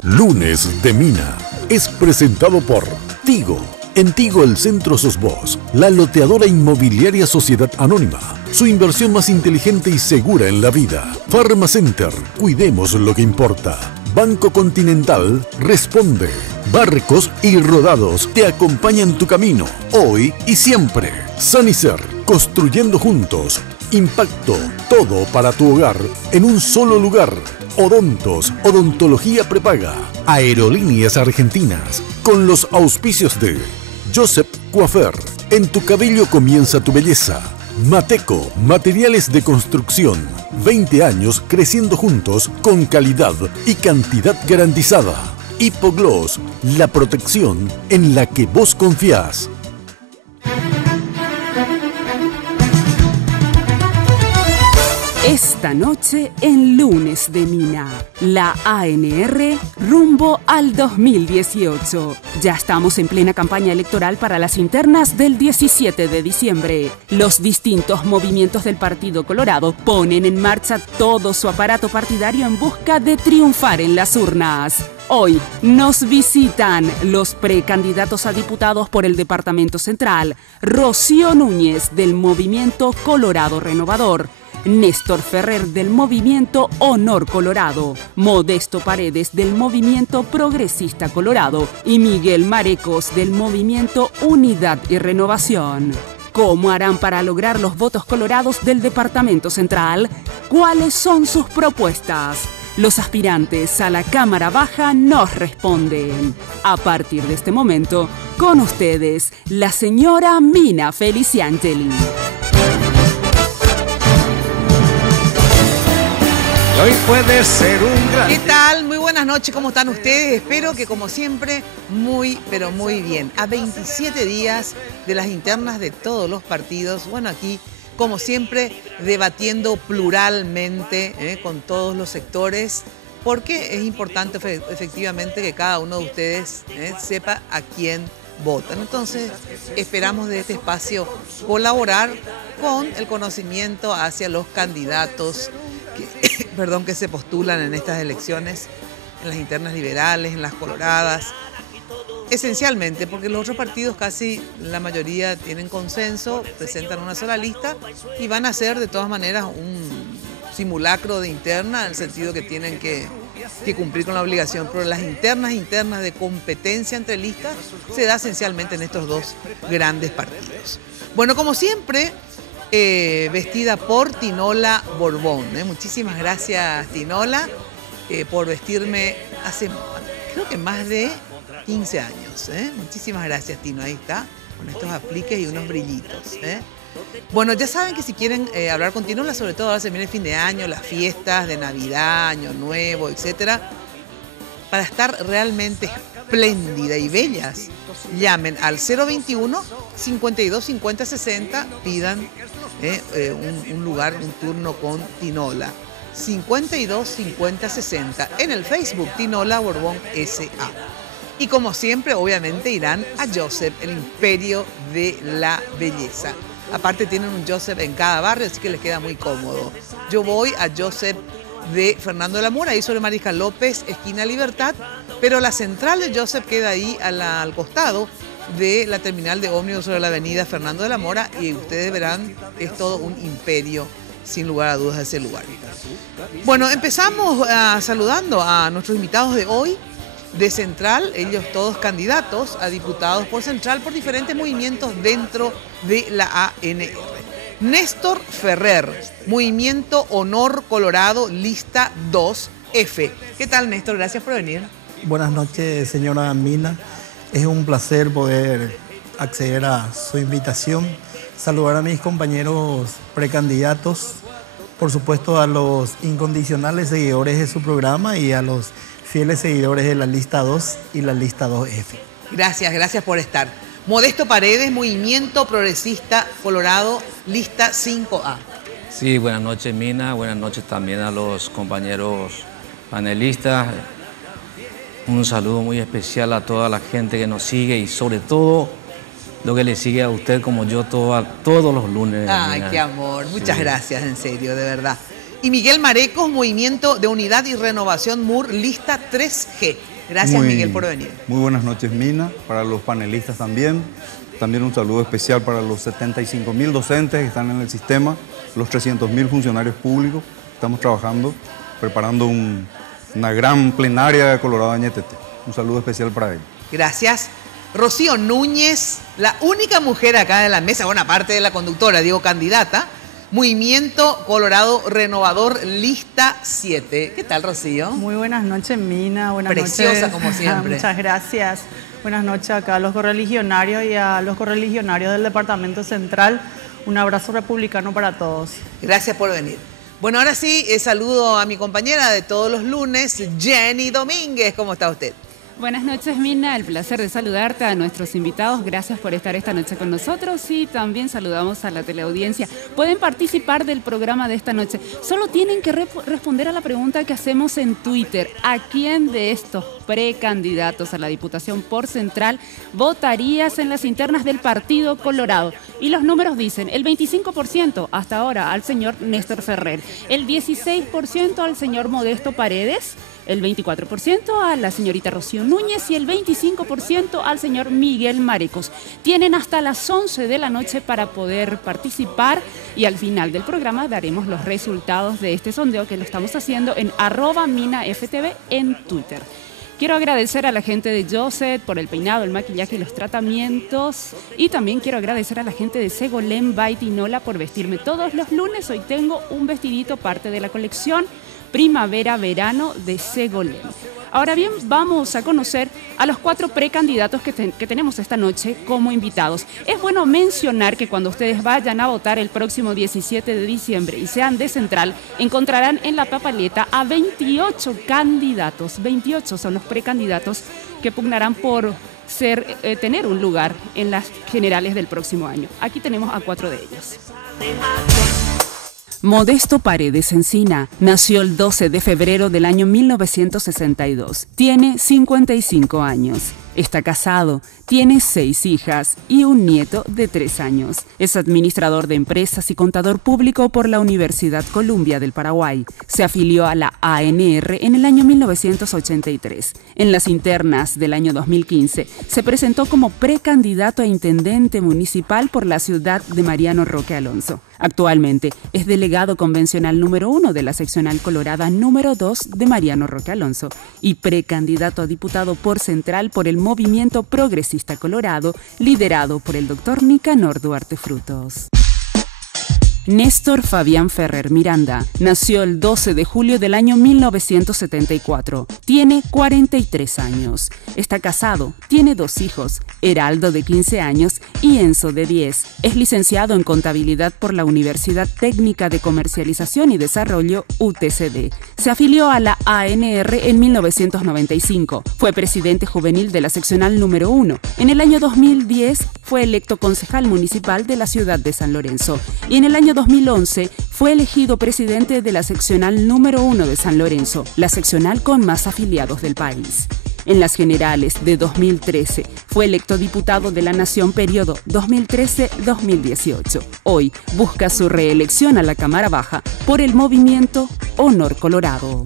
Lunes de Mina es presentado por Tigo. En Tigo el centro sos vos, la loteadora inmobiliaria Sociedad Anónima. Su inversión más inteligente y segura en la vida. Pharmacenter, cuidemos lo que importa. Banco Continental responde. Barcos y Rodados te acompañan tu camino, hoy y siempre. Sanicer, construyendo juntos. Impacto, todo para tu hogar, en un solo lugar. Odontos, odontología prepaga. Aerolíneas Argentinas, con los auspicios de Joseph Coiffeur. En tu cabello comienza tu belleza. Mateco, materiales de construcción. 20 años creciendo juntos con calidad y cantidad garantizada. Hipogloss, la protección en la que vos confiás. Esta noche en Lunes de Mina, la ANR rumbo al 2018. Ya estamos en plena campaña electoral para las internas del 17 de diciembre. Los distintos movimientos del Partido Colorado ponen en marcha todo su aparato partidario en busca de triunfar en las urnas. Hoy nos visitan los precandidatos a diputados por el Departamento Central, Rocío Núñez del Movimiento Colorado Renovador, Néstor Ferrer del Movimiento Honor Colorado, Modesto Paredes del Movimiento Progresista Colorado y Miguel Marecos del Movimiento Unidad y Renovación. ¿Cómo harán para lograr los votos colorados del Departamento Central? ¿Cuáles son sus propuestas? Los aspirantes a la Cámara Baja nos responden. A partir de este momento, con ustedes, la señora Mina Feliciangeli. Hoy puede ser un gran... ¿Qué tal? Muy buenas noches, ¿cómo están ustedes? Espero que como siempre, muy, pero muy bien. A 27 días de las internas de todos los partidos, bueno, aquí, como siempre, debatiendo pluralmente con todos los sectores, porque es importante efectivamente que cada uno de ustedes sepa a quién votan. Entonces, esperamos de este espacio colaborar con el conocimiento hacia los candidatos que se postulan en estas elecciones, en las internas liberales, en las coloradas, esencialmente porque los otros partidos casi la mayoría tienen consenso, presentan una sola lista y van a hacer de todas maneras un simulacro de interna en el sentido que tienen que cumplir con la obligación, pero las internas de competencia entre listas se da esencialmente en estos dos grandes partidos. Bueno, como siempre, vestida por Tinola Borbón. Muchísimas gracias, Tinola, por vestirme hace, creo que más de 15 años. Muchísimas gracias, Tino. Ahí está, con estos apliques y unos brillitos. Bueno, ya saben que si quieren hablar con Tinola, sobre todo ahora se viene el fin de año, las fiestas de Navidad, Año Nuevo, etcétera, para estar realmente espléndida y bellas, llamen al 021 52 50 60, pidan un lugar, un turno con Tinola. 52 50 60 en el Facebook Tinola Borbón S.A. Y como siempre, obviamente irán a Joseph, el imperio de la belleza. Aparte tienen un Joseph en cada barrio, así que les queda muy cómodo. Yo voy a Joseph de Fernando de la Mora, ahí sobre Mariscal López, esquina Libertad, pero la central de Joseph queda ahí al costado de la terminal de ómnibus sobre la avenida Fernando de la Mora, y ustedes verán, es todo un imperio, sin lugar a dudas, ese lugar. Bueno, empezamos saludando a nuestros invitados de hoy, de Central, ellos todos candidatos a diputados por Central por diferentes movimientos dentro de la ANR. Néstor Ferrer, Movimiento Honor Colorado, lista 2F. ¿Qué tal, Néstor? Gracias por venir. Buenas noches, señora Mina. Es un placer poder acceder a su invitación, saludar a mis compañeros precandidatos, por supuesto a los incondicionales seguidores de su programa y a los fieles seguidores de la lista 2 y la lista 2F. Gracias por estar. Modesto Paredes, Movimiento Progresista Colorado, lista 5A. Sí, buenas noches, Mina. Buenas noches también a los compañeros panelistas. Un saludo muy especial a toda la gente que nos sigue y sobre todo lo que le sigue a usted como yo todos los lunes. Ay, qué amor. Muchas gracias, en serio, de verdad. Y Miguel Marecos, Movimiento de Unidad y Renovación MUR, lista 3G. Gracias, Miguel, por venir. Muy buenas noches, Mina, para los panelistas también. También un saludo especial para los 75.000 docentes que están en el sistema, los 300.000 funcionarios públicos. Estamos trabajando, preparando una gran plenaria de Colorado Añetete. Un saludo especial para ellos. Gracias. Rocío Núñez, la única mujer acá de la mesa, bueno, aparte de la conductora, digo candidata, Movimiento Colorado Renovador, lista 7. ¿Qué tal, Rocío? Muy buenas noches, Mina. Buenas noches. Preciosa, como siempre. Muchas gracias. Buenas noches acá a los correligionarios y a los correligionarios del Departamento Central. Un abrazo republicano para todos. Gracias por venir. Bueno, ahora sí, saludo a mi compañera de todos los lunes, Jenny Domínguez. ¿Cómo está usted? Buenas noches, Mina. El placer de saludarte, a nuestros invitados. Gracias por estar esta noche con nosotros y también saludamos a la teleaudiencia. Pueden participar del programa de esta noche. Solo tienen que responder a la pregunta que hacemos en Twitter. ¿A quién de estos precandidatos a la Diputación por Central votarías en las internas del Partido Colorado? Y los números dicen: el 25% hasta ahora al señor Néstor Ferrer, el 16% al señor Modesto Paredes, el 24% a la señorita Rocío Núñez y el 25% al señor Miguel Marecos. Tienen hasta las 11 de la noche para poder participar y al final del programa daremos los resultados de este sondeo que lo estamos haciendo en @MinaFTV en Twitter. Quiero agradecer a la gente de Joseph por el peinado, el maquillaje y los tratamientos. Y también quiero agradecer a la gente de Segolén Baitinola por vestirme todos los lunes. Hoy tengo un vestidito, parte de la colección Primavera-Verano de Segolén. Ahora bien, vamos a conocer a los 4 precandidatos que tenemos esta noche como invitados. Es bueno mencionar que cuando ustedes vayan a votar el próximo 17 de diciembre y sean de Central, encontrarán en la papeleta a 28 candidatos. 28 son los precandidatos que pugnarán por tener un lugar en las generales del próximo año. Aquí tenemos a 4 de ellos. Modesto Paredes Encina nació el 12 de febrero del año 1962. Tiene 55 años. Está casado, tiene 6 hijas y un nieto de 3 años. Es administrador de empresas y contador público por la Universidad Columbia del Paraguay. Se afilió a la ANR en el año 1983. En las internas del año 2015 se presentó como precandidato a intendente municipal por la ciudad de Mariano Roque Alonso. Actualmente es delegado convencional número 1 de la seccional colorada número 2 de Mariano Roque Alonso y precandidato a diputado por Central por el Movimiento Progresista Colorado, liderado por el doctor Nicanor Duarte Frutos. Néstor Fabián Ferrer Miranda nació el 12 de julio del año 1974. Tiene 43 años. Está casado, tiene 2 hijos, Heraldo de 15 años y Enzo de 10. Es licenciado en Contabilidad por la Universidad Técnica de Comercialización y Desarrollo, UTCD. Se afilió a la ANR en 1995. Fue presidente juvenil de la seccional número 1. En el año 2010 fue electo concejal municipal de la ciudad de San Lorenzo. Y en el año 2011 fue elegido presidente de la seccional número 1 de San Lorenzo, la seccional con más afiliados del país. En las generales de 2013 fue electo diputado de la Nación periodo 2013-2018. Hoy busca su reelección a la Cámara Baja por el movimiento Honor Colorado.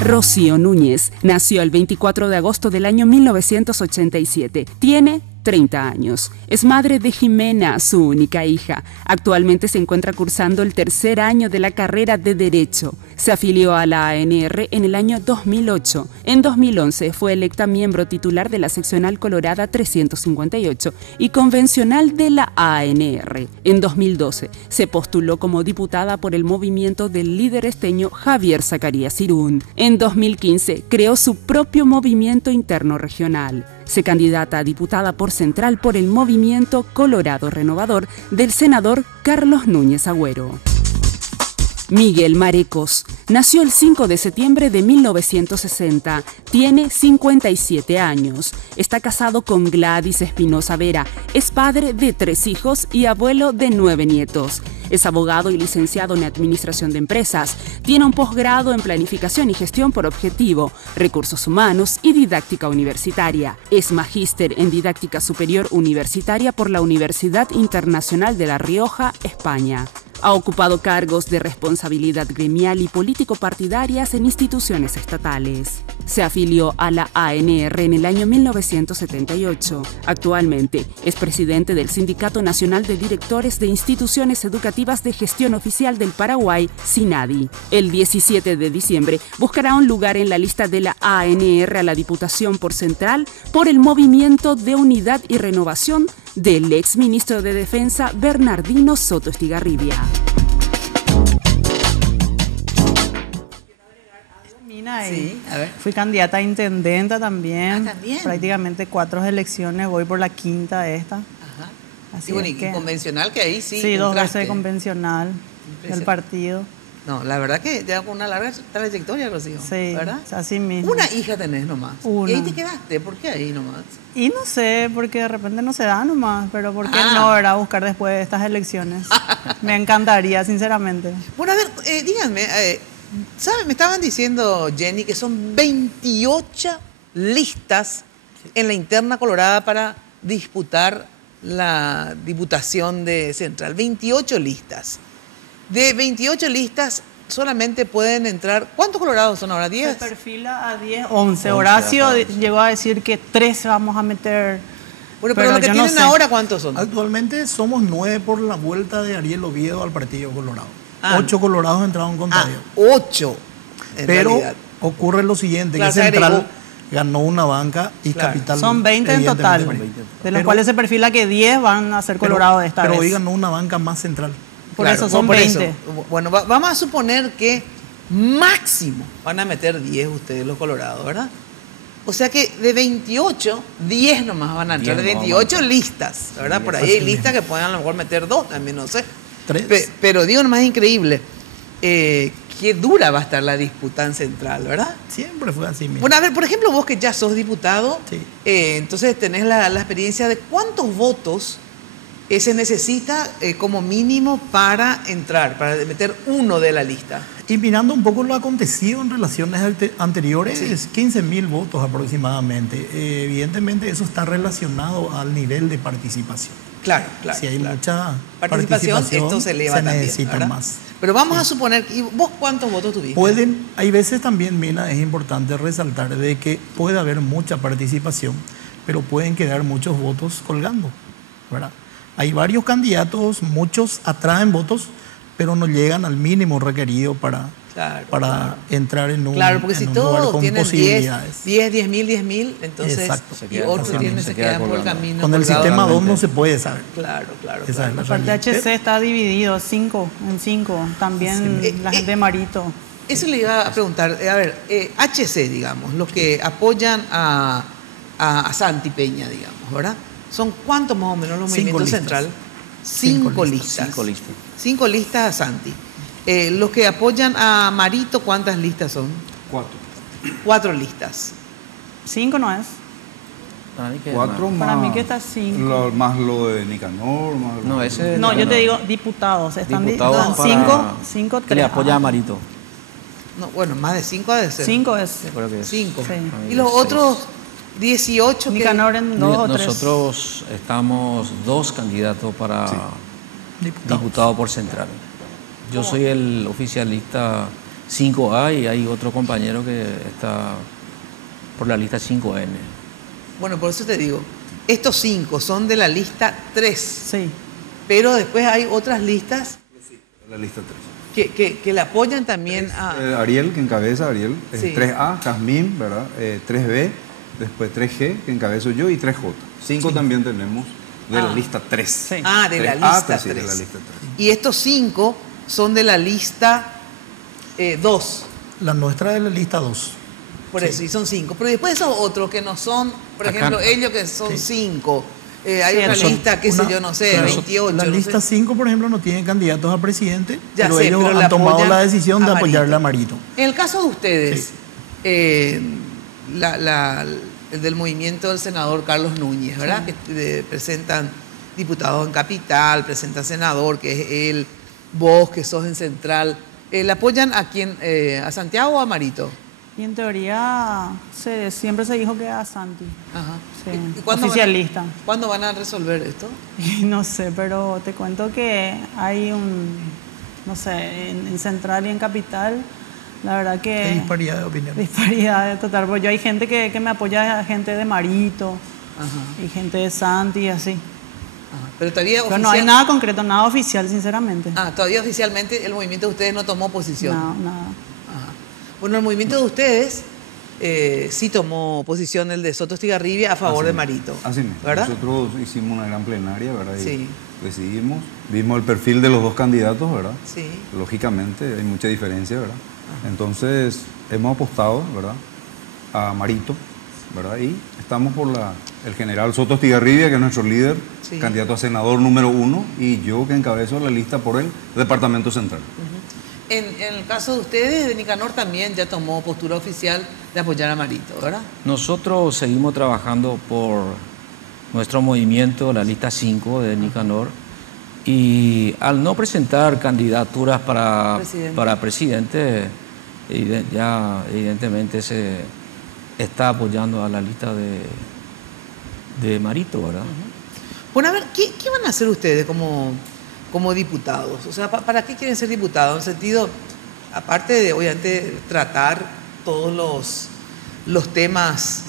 Rocío Núñez nació el 24 de agosto del año 1987. Tiene 30 años. Es madre de Jimena, su única hija. Actualmente se encuentra cursando el 3er año de la carrera de Derecho. Se afilió a la ANR en el año 2008. En 2011 fue electa miembro titular de la seccional colorada 358 y convencional de la ANR. En 2012 se postuló como diputada por el movimiento del líder esteño Javier Zacarías Irún. En 2015 creó su propio movimiento interno regional. Se candidata a diputada por Central por el Movimiento Colorado Renovador del senador Carlos Núñez Agüero. Miguel Marecos nació el 5 de septiembre de 1960. Tiene 57 años. Está casado con Gladys Espinosa Vera. Es padre de 3 hijos y abuelo de 9 nietos. Es abogado y licenciado en Administración de Empresas. Tiene un posgrado en Planificación y Gestión por objetivo, Recursos Humanos y Didáctica Universitaria. Es magíster en Didáctica Superior Universitaria por la Universidad Internacional de La Rioja, España. Ha ocupado cargos de responsabilidad gremial y político-partidarias en instituciones estatales. Se afilió a la ANR en el año 1978. Actualmente es presidente del Sindicato Nacional de Directores de Instituciones Educativas de Gestión Oficial del Paraguay, SINADI. El 17 de diciembre buscará un lugar en la lista de la ANR a la Diputación por Central por el Movimiento de Unidad y Renovación del exministro de Defensa Bernardino Soto Estigarribia. Sí, a ver. Fui candidata a intendenta también. ¿También? Prácticamente 4 elecciones, voy por la quinta esta. Ajá. Así Y bueno, es y que- convencional que ahí sí. Sí, 2 entraste. veces convencional del Impresionante. partido. No, la verdad que ya con una larga trayectoria, Rocío. Sí, ¿Verdad? así mismo. Una hija tenés nomás. Una. Y ahí te quedaste. ¿Por qué ahí nomás? Y no sé, porque de repente no se da nomás, pero ¿por qué Ah. no, verdad? Buscar después de estas elecciones. Me encantaría, sinceramente. Bueno, a ver, díganme, ¿saben? Me estaban diciendo, Jenny, que son 28 listas en la interna colorada para disputar la diputación de Central. 28 listas. De 28 listas solamente pueden entrar... ¿Cuántos colorados son ahora? Se ¿10? perfila a 10, 11. Horacio llegó a decir que 13 vamos a meter. Bueno, pero lo que yo no tienen sé. ahora, ¿cuántos son? Actualmente somos 9 por la vuelta de Ariel Oviedo al Partido Colorado. Ah. 8 colorados entraron con Ah, Tadeo. 8. En Pero realidad. ocurre lo siguiente, Claro, que se Central agregó. ganó una banca y Claro. Capital... Son 20 en total, evidentemente, de los Pero- cuales se perfila que 10 van a ser colorados esta pero vez. hoy ganó una banca más Central. Por Claro, eso son por 20. eso. Bueno, vamos a suponer que máximo van a meter 10 ustedes los colorados, ¿verdad? O sea que de 28, 10 nomás van a entrar. 10 De nomás 28 van a listas, ¿verdad? Por ahí Así hay mismo. listas que pueden a lo mejor meter 2 también, no sé. 3. Pero digo nomás increíble, qué dura va a estar la disputa en Central, ¿verdad? Siempre fue así mismo. Bueno, a ver, por ejemplo, vos que ya sos diputado, Sí. entonces tenés la experiencia de cuántos votos se necesita como mínimo para entrar, para meter uno de la lista. Y mirando un poco lo acontecido en relaciones anteriores, 15.000 votos aproximadamente. Evidentemente eso está relacionado al nivel de participación. Claro, claro. Si hay claro. mucha participación, esto se eleva también, necesita ¿verdad? más. Pero vamos a suponer, ¿y vos cuántos votos tuviste? Hay veces también, Mina, es importante resaltar de que puede haber mucha participación, pero pueden quedar muchos votos colgando, ¿verdad? Hay varios candidatos, muchos atraen votos, pero no llegan al mínimo requerido para Claro. entrar en un, Claro, porque si en un lugar todos con tienen posibilidades. 10.000, entonces, Exacto. y otros se quedan por el colgando. camino. Con el colgados. sistema 2 no se puede saber. Claro, claro. Esa claro. es la Aparte realidad. HC está dividido en 5. También Sí. la gente de Marito. Eso le iba a preguntar. A ver, HC, digamos, los que apoyan a Santi Peña, digamos, ¿verdad? ¿Son cuántos más o menos los 5 movimientos listas. central? 5 5 listas. 5 listas. 5 listas a Santi. Los que apoyan a Marito, ¿cuántas listas son? 4. 4 listas. 5 no es. Para mí que 4 más. Para mí que está 5. Más lo de Nicanor. Más No, ese... No, yo te digo diputados. Están Diputados para- 5, 3. que le apoya a Marito. No, bueno, más de 5 ha de ser. 5 es. Creo que es. 5. Sí. Para mí Y los que es otros 18 que... Nicanor en 2 o 3. Nosotros estamos 2 candidatos para diputado por Central. Yo soy el oficialista 5A y hay otro compañero que está por la lista 5N. Bueno, por eso te digo, estos 5 son de la lista 3, Sí. pero después hay otras listas La lista 3. que le apoyan también a... Ariel, que encabeza Ariel. Sí. 3A, Jazmín, ¿verdad? 3B, después 3G, que encabezo yo, y 3J. 5 también tenemos de la lista 3. Sí. Ah, de la 3A, lista sí, de 3. la lista 3. Y estos 5 son de la lista 2. La nuestra es la lista 2. Por eso, y son 5. Pero después esos otros que no son, por Acá- ejemplo, ellos que son 5. Hay Sí, otra son lista, qué sé Una- yo, no sé, claro, 28. La no lista sé. 5, por ejemplo, no tiene candidatos a presidente, Ya pero sé, ellos pero le han tomado apoyan la decisión a de Marito. apoyarle a Marito. En el caso de ustedes, el del movimiento del senador Carlos Núñez, ¿verdad? Que presentan diputados en Capital, presentan senador, que es él, vos que sos en Central. ¿Le apoyan a quién? ¿A Santiago o a Marito? Y en teoría siempre se dijo que era Santi. Ajá. Sí. ¿Y cuándo Oficialista. ¿Cuándo van a resolver esto? Y no sé, pero te cuento que hay no sé, en Central y en Capital, la verdad que... Hay disparidad de opinión. Disparidad total, porque yo hay gente que me apoya, gente de Marito, Ajá. y gente de Santi y así. Ajá. Pero todavía Pero no hay nada concreto, nada oficial, sinceramente. Todavía oficialmente el movimiento de ustedes no tomó posición. No, nada. Ajá. Bueno, el movimiento de ustedes sí tomó posición, el de Soto Estigarribia, a favor de Marito. Así mismo. ¿Verdad? Nosotros hicimos una gran plenaria, ¿verdad? Y Sí. decidimos, vimos el perfil de los dos candidatos, ¿verdad? Sí. Lógicamente hay mucha diferencia, ¿verdad? Entonces hemos apostado, ¿verdad?, a Marito, ¿verdad? Y estamos por el general Soto Estigarribia, que es nuestro líder, Sí. candidato a senador número 1, y yo que encabezo la lista por el Departamento Central. En el caso de ustedes, de Nicanor también ya tomó postura oficial de apoyar a Marito, ¿verdad? Nosotros seguimos trabajando por nuestro movimiento, la lista 5 de Nicanor, y al no presentar candidaturas para presidente, ya evidentemente se está apoyando a la lista de Marito, ¿verdad? Bueno, a ver, ¿qué van a hacer ustedes como diputados? O sea, ¿para qué quieren ser diputados? En el sentido, aparte de, obviamente, tratar todos los temas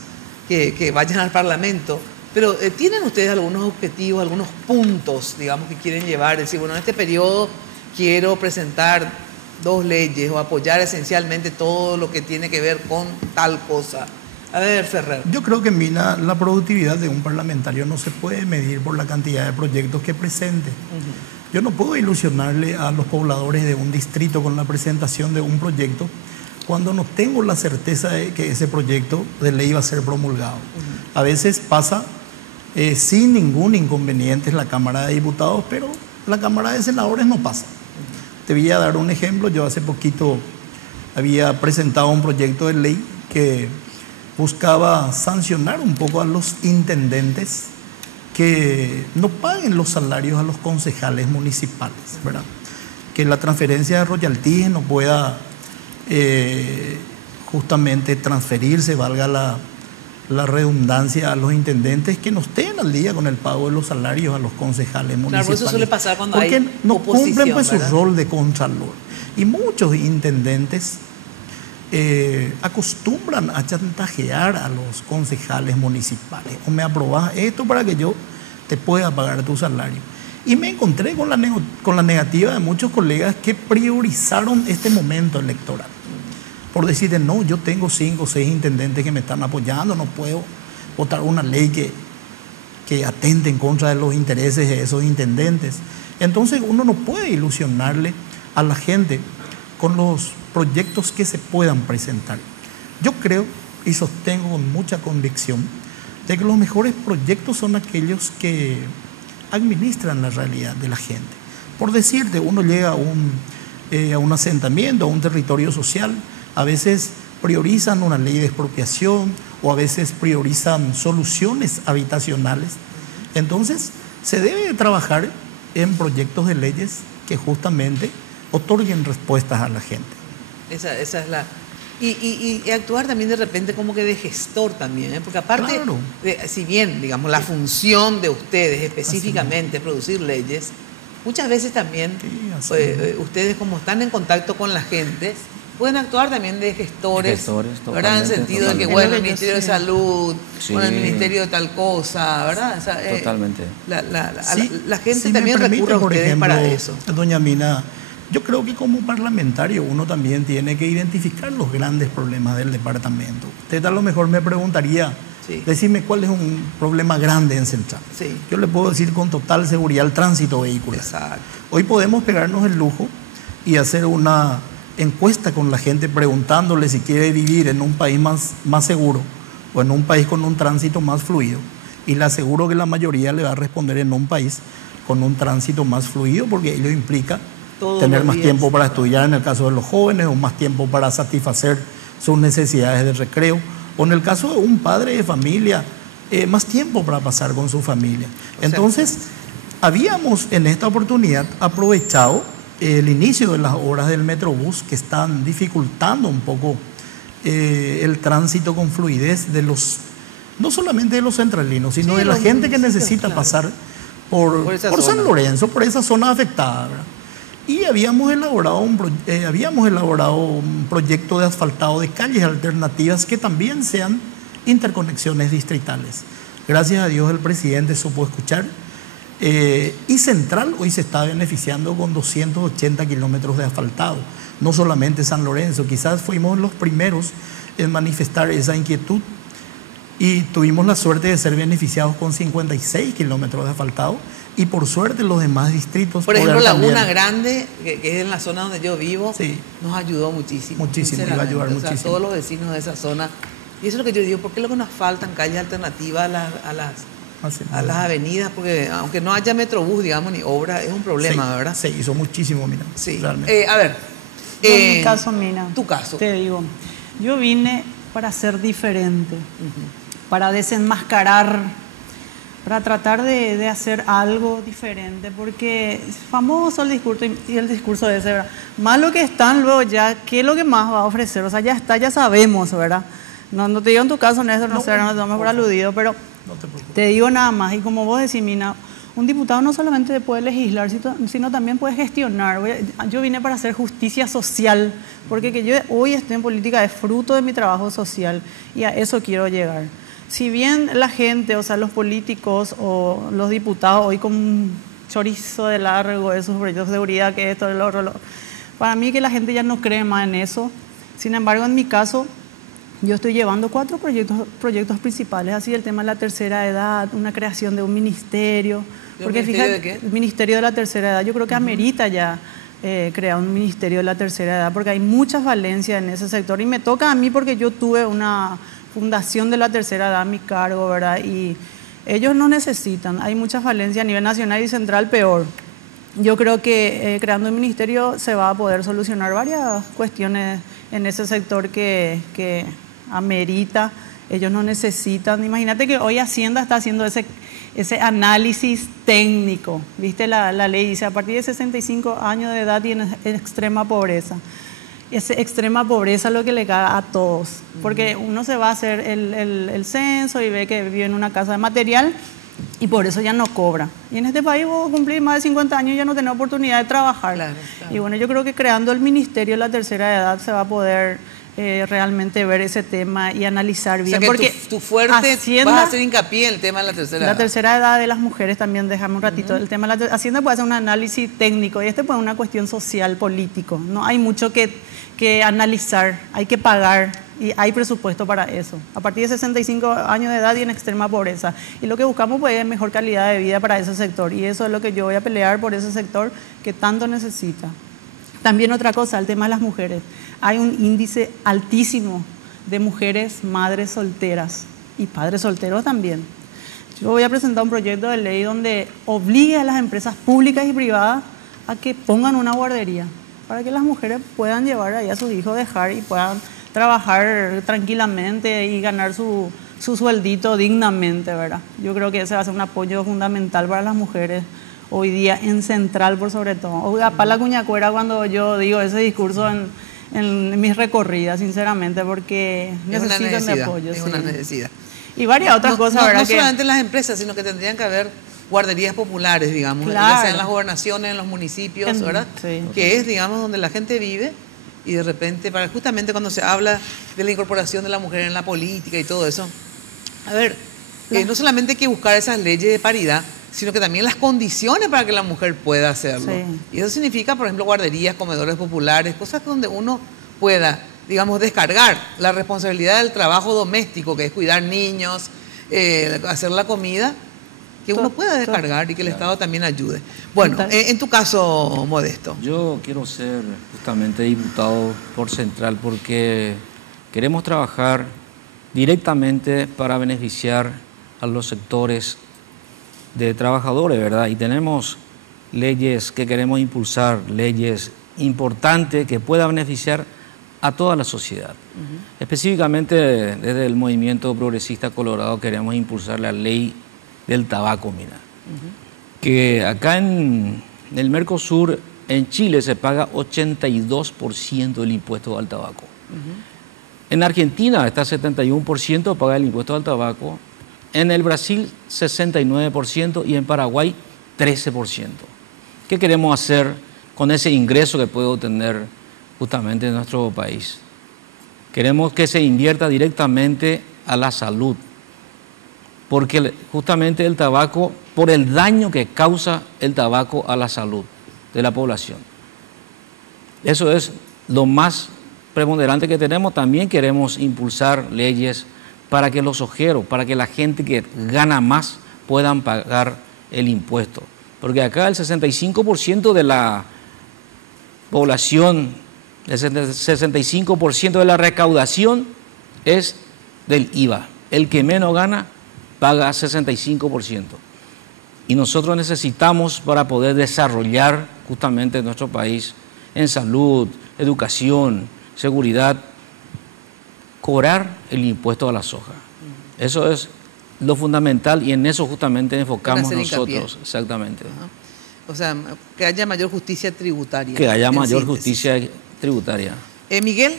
que vayan al Parlamento, pero ¿tienen ustedes algunos objetivos, algunos puntos, digamos, que quieren llevar? Es decir, bueno, en este periodo quiero presentar 2 leyes o apoyar esencialmente todo lo que tiene que ver con tal cosa. A ver, Ferrer. Yo creo que, Mina, la productividad de un parlamentario no se puede medir por la cantidad de proyectos que presente. Yo no puedo ilusionarle a los pobladores de un distrito con la presentación de un proyecto cuando no tengo la certeza de que ese proyecto de ley va a ser promulgado. A veces pasa sin ningún inconveniente en la Cámara de Diputados, pero la Cámara de Senadores no pasa. Te voy a dar un ejemplo. Yo hace poquito había presentado un proyecto de ley que buscaba sancionar un poco a los intendentes que no paguen los salarios a los concejales municipales, ¿verdad? Que la transferencia de royalties no pueda justamente transferirse, valga la redundancia, a los intendentes que no estén al día con el pago de los salarios a los concejales municipales. Claro, eso suele pasar cuando porque hay no oposición, cumplen pues su ¿verdad? rol de contralor. Y muchos intendentes acostumbran a chantajear a los concejales municipales. O me aprobás esto para que yo te pueda pagar tu salario. Y me encontré con la negativa de muchos colegas que priorizaron este momento electoral. Por decir, no, yo tengo 5 o 6 intendentes que me están apoyando, no puedo votar una ley que atente en contra de los intereses de esos intendentes. Entonces uno no puede ilusionarle a la gente con los proyectos que se puedan presentar. Yo creo y sostengo con mucha convicción de que los mejores proyectos son aquellos que administran la realidad de la gente. Por decirte, uno llega a un asentamiento, a un territorio social, a veces priorizan una ley de expropiación o a veces priorizan soluciones habitacionales. Entonces, se debe trabajar en proyectos de leyes que justamente otorguen respuestas a la gente. Esa es la... Y actuar también de repente como que de gestor también, ¿eh? Porque aparte, Claro. si bien, digamos, la función de ustedes específicamente es producir leyes, muchas veces también Sí, así ustedes, como están en contacto con la gente, pueden actuar también de gestores, Gestores, ¿verdad? En el totalmente, sentido de que, totalmente. bueno, el Es lo que yo Ministerio de sé. Salud, Sí. bueno, el Ministerio de tal cosa, ¿verdad? O sea, Totalmente. La gente Si me también permite, recurre a por ustedes ejemplo, para eso. Doña Mina, yo creo que como parlamentario uno también tiene que identificar los grandes problemas del departamento. Usted a lo mejor me preguntaría, Sí. decime cuál es un problema grande en Central. Sí. Yo le puedo decir con total seguridad el tránsito vehicular. Exacto. Hoy podemos pegarnos el lujo y hacer una encuesta con la gente preguntándole si quiere vivir en un país más seguro o en un país con un tránsito más fluido. Y le aseguro que la mayoría le va a responder en un país con un tránsito más fluido, porque ello implica Todos tener los más días. tiempo para estudiar en el caso de los jóvenes, o más tiempo para satisfacer sus necesidades de recreo, o en el caso de un padre de familia, más tiempo para pasar con su familia. Entonces, habíamos en esta oportunidad aprovechado el inicio de las obras del Metrobús, que están dificultando un poco el tránsito con fluidez de no solamente de los centralinos, sino Sí, de la los gente que municipios, necesita claro. pasar por Por esa San zona. Lorenzo, por esa zona afectada, ¿verdad? Y habíamos elaborado un proyecto de asfaltado de calles alternativas que también sean interconexiones distritales. Gracias a Dios el presidente supo escuchar. Y Central hoy se está beneficiando con 280 kilómetros de asfaltado. No solamente San Lorenzo, quizás fuimos los primeros en manifestar esa inquietud y tuvimos la suerte de ser beneficiados con 56 kilómetros de asfaltado y por suerte los demás distritos. Por ejemplo, Laguna Grande, que es en la zona donde yo vivo, sí, nos ayudó muchísimo. Muchísimo, iba a ayudar muchísimo. O sea, todos los vecinos de esa zona. Y eso es lo que yo digo, ¿por qué luego nos faltan calles alternativas a las avenidas? Porque aunque no haya metrobús, digamos, ni obra, es un problema, sí, ¿verdad? Se hizo muchísimo, mira. Sí. Realmente. A ver. En mi caso, Mina. Tu caso. Te digo, yo vine para ser diferente, para desenmascarar, para tratar de hacer algo diferente, porque es famoso el discurso y el discurso ese, ¿verdad? Más lo que están luego ya, ¿qué es lo que más va a ofrecer? O sea, ya está, ya sabemos, ¿verdad? No te digo en tu caso, Néstor, no te damos por aludido, pero no te digo nada más, y como vos decís, Mina, un diputado no solamente puede legislar, sino también puede gestionar. Yo vine para hacer justicia social, porque que yo hoy esté en política es fruto de mi trabajo social y a eso quiero llegar. Si bien la gente, o sea, los políticos o los diputados hoy con un chorizo de largo, esos proyectos de seguridad, que esto, el otro, para mí que la gente ya no cree más en eso. Sin embargo, en mi caso, yo estoy llevando 4 proyectos principales, así el tema de la tercera edad, una creación de un ministerio. Porque ¿Ministerio de qué? El Ministerio de la Tercera Edad, yo creo que amerita ya crear un Ministerio de la Tercera Edad, porque hay muchas falencias en ese sector y me toca a mí porque yo tuve una fundación de la tercera edad a mi cargo, ¿verdad? Y ellos no necesitan, hay muchas falencias a nivel nacional y central peor. Yo creo que creando un ministerio se va a poder solucionar varias cuestiones en ese sector que amerita. Ellos no necesitan. Imagínate que hoy Hacienda está haciendo ese análisis técnico. ¿Viste? La ley dice, a partir de 65 años de edad tienes extrema pobreza. Esa extrema pobreza es lo que le cae a todos. Porque uno se va a hacer el censo y ve que vive en una casa de material y por eso ya no cobra. Y en este país vos cumplís más de 50 años y ya no tenés oportunidad de trabajar. Claro. Y bueno, yo creo que creando el Ministerio de la Tercera Edad se va a poder realmente ver ese tema y analizar bien. O sea que porque tu fuerte Hacienda, vas a hacer hincapié en el tema de la tercera edad. La tercera edad de las mujeres también, déjame un ratito. El tema de la Hacienda puede hacer un análisis técnico y pues una cuestión social, político. No hay mucho que analizar, hay que pagar y hay presupuesto para eso. A partir de 65 años de edad y en extrema pobreza. Y lo que buscamos pues es mejor calidad de vida para ese sector y eso es lo que yo voy a pelear por ese sector que tanto necesita. También otra cosa, el tema de las mujeres. Hay un índice altísimo de mujeres madres solteras y padres solteros también. Yo voy a presentar un proyecto de ley donde obligue a las empresas públicas y privadas a que pongan una guardería para que las mujeres puedan llevar ahí a sus hijos, dejar y puedan trabajar tranquilamente y ganar su sueldito dignamente, ¿verdad? Yo creo que ese va a ser un apoyo fundamental para las mujeres hoy día en Central por sobre todo. Oiga, para la cuñacuera cuando yo digo ese discurso en mis recorridas, sinceramente, porque necesitan de apoyo. Es una necesidad. Y varias otras cosas, ¿verdad? No solamente en las empresas, sino que tendrían que haber guarderías populares, digamos, claro, ya sea en las gobernaciones, en los municipios, ¿verdad? Sí. Que es, digamos, donde la gente vive y de repente, justamente cuando se habla de la incorporación de la mujer en la política y todo eso, a ver, no solamente hay que buscar esas leyes de paridad, sino que también las condiciones para que la mujer pueda hacerlo. Sí. Y eso significa, por ejemplo, guarderías, comedores populares, cosas donde uno pueda, digamos, descargar la responsabilidad del trabajo doméstico, que es cuidar niños, hacer la comida, que uno pueda descargar y que el Estado también ayude. Bueno, en tu caso, Modesto. Yo quiero ser justamente diputado por Central porque queremos trabajar directamente para beneficiar a los sectores de trabajadores, ¿verdad? Y tenemos leyes que queremos impulsar, leyes importantes que puedan beneficiar a toda la sociedad. Específicamente desde el Movimiento Progresista Colorado queremos impulsar la ley del tabaco, mira. Que acá en el Mercosur, en Chile, se paga 82% del impuesto al tabaco. En Argentina está 71% paga el impuesto al tabaco. En el Brasil, 69% y en Paraguay, 13%. ¿Qué queremos hacer con ese ingreso que puede obtener justamente nuestro país. Queremos que se invierta directamente a la salud, porque justamente el tabaco, por el daño que causa el tabaco a la salud de la población. Eso es lo más preponderante que tenemos. También queremos impulsar leyes para que los ojeros, para que la gente que gana más puedan pagar el impuesto. Porque acá el 65% de la población, el 65% de la recaudación es del IVA. El que menos gana paga 65%. Y nosotros necesitamos, para poder desarrollar justamente nuestro país en salud, educación, seguridad, cobrar el impuesto a la soja. Eso es lo fundamental y en eso justamente enfocamos nosotros. Exactamente. O sea, que haya mayor justicia tributaria. Que haya mayor justicia tributaria. Miguel.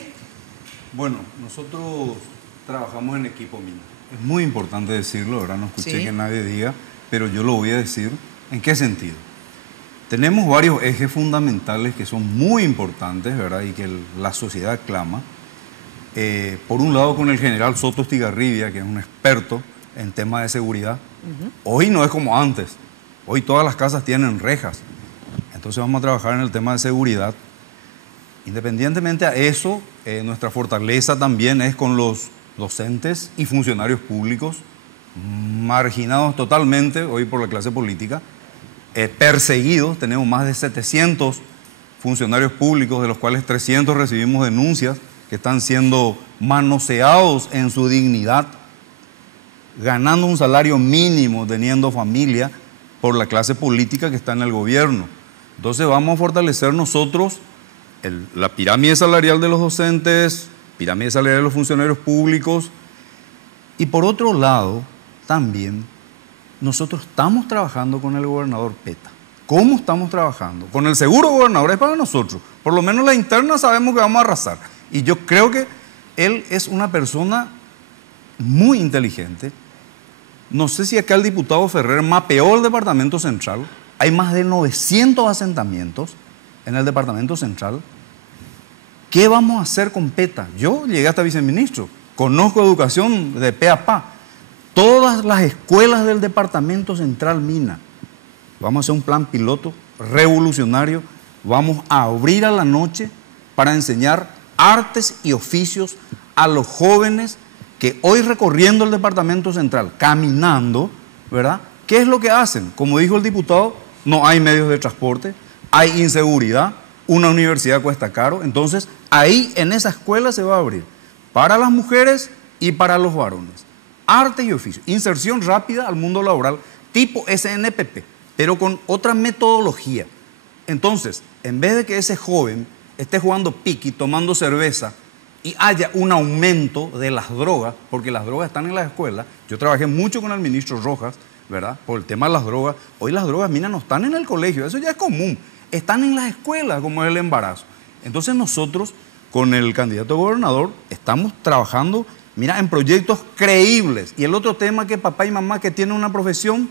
Bueno, nosotros trabajamos en equipo, Mina. Es muy importante decirlo, ¿verdad? No escuché que nadie diga, pero yo lo voy a decir. ¿En qué sentido? Tenemos varios ejes fundamentales que son muy importantes, ¿verdad? Y que la sociedad clama. Por un lado, con el general Soto Estigarribia, que es un experto en temas de seguridad. Hoy no es como antes. Hoy todas las casas tienen rejas. Entonces vamos a trabajar en el tema de seguridad. Independientemente a eso, nuestra fortaleza también es con los docentes y funcionarios públicos, marginados totalmente hoy por la clase política, perseguidos. Tenemos más de 700 funcionarios públicos, de los cuales 300 recibimos denuncias que están siendo manoseados en su dignidad, ganando un salario mínimo, teniendo familia, por la clase política que está en el gobierno. Entonces vamos a fortalecer nosotros la pirámide salarial de los docentes, pirámide salarial de los funcionarios públicos, y por otro lado, también nosotros estamos trabajando con el gobernador Peta. ¿Cómo estamos trabajando? Con el seguro gobernador es para nosotros. Por lo menos la interna sabemos que vamos a arrasar. Y yo creo que él es una persona muy inteligente. No sé si acá el diputado Ferrer mapeó el departamento central. Hay más de 900 asentamientos en el departamento central. ¿Qué vamos a hacer con Peta? Yo llegué hasta viceministro. Conozco educación de pe a pa. Todas las escuelas del departamento central, Mina. Vamos a hacer un plan piloto revolucionario. Vamos a abrir a la noche para enseñar artes y oficios a los jóvenes que hoy, recorriendo el departamento central, caminando, ¿verdad? ¿Qué es lo que hacen? Como dijo el diputado, no hay medios de transporte, hay inseguridad, una universidad cuesta caro. Entonces, ahí en esa escuela se va a abrir para las mujeres y para los varones. Artes y oficios, inserción rápida al mundo laboral, tipo SNPP, pero con otra metodología. Entonces, en vez de que ese joven esté jugando piqui, tomando cerveza, y haya un aumento de las drogas, porque las drogas están en las escuelas. Yo trabajé mucho con el ministro Rojas, ¿verdad? Por el tema de las drogas. Hoy las drogas, Mina, no están en el colegio, eso ya es común. Están en las escuelas, como es el embarazo. Entonces nosotros, con el candidato a gobernador, estamos trabajando, mira, en proyectos creíbles. Y el otro tema que papá y mamá que tienen una profesión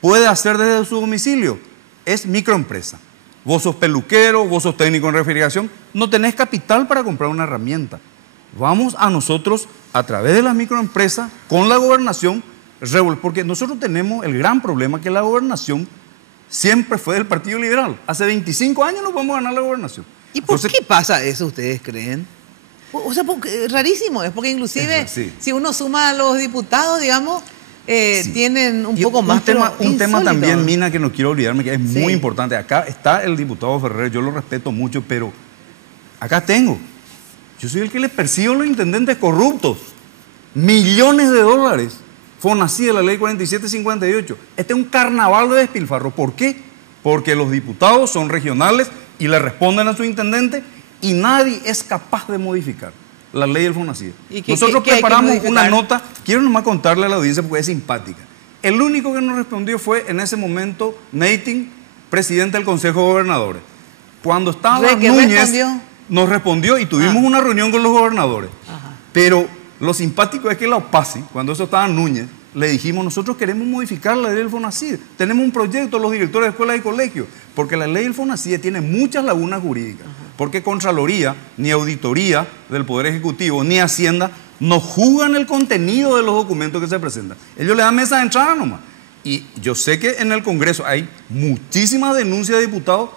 puede hacer desde su domicilio es microempresa. Vos sos peluquero, vos sos técnico en refrigeración, no tenés capital para comprar una herramienta. Vamos a nosotros, a través de las microempresas, con la gobernación, porque nosotros tenemos el gran problema que la gobernación siempre fue del Partido Liberal. Hace 25 años no podemos ganar la gobernación. ¿Y por qué pasa eso, ustedes creen? O sea, rarísimo es, porque inclusive si uno suma a los diputados, digamos, tienen un poco más. Un tema también, Mina, que no quiero olvidarme, que es muy importante. Acá está el diputado Ferrer, yo lo respeto mucho, pero acá tengo. Yo soy el que le persigo a los intendentes corruptos. Millones de dólares. Fonacía, la ley 4758. Este es un carnaval de despilfarro. ¿Por qué? Porque los diputados son regionales y le responden a su intendente y nadie es capaz de modificar la ley del Fonacía. Nosotros preparamos una nota, quiero nomás contarle a la audiencia porque es simpática. El único que nos respondió fue en ese momento Neiting, presidente del Consejo de Gobernadores. Cuando estaba Núñez, nos respondió y tuvimos una reunión con los gobernadores. Pero lo simpático es que la OPASI, cuando eso estaba Núñez, le dijimos, nosotros queremos modificar la ley del FONACIDE. Tenemos un proyecto, los directores de escuelas y colegios, porque la ley del FONACIDE tiene muchas lagunas jurídicas, porque Contraloría, ni Auditoría del Poder Ejecutivo, ni Hacienda, no juzgan el contenido de los documentos que se presentan. Ellos le dan mesa de entrada nomás. Y yo sé que en el Congreso hay muchísimas denuncias de diputados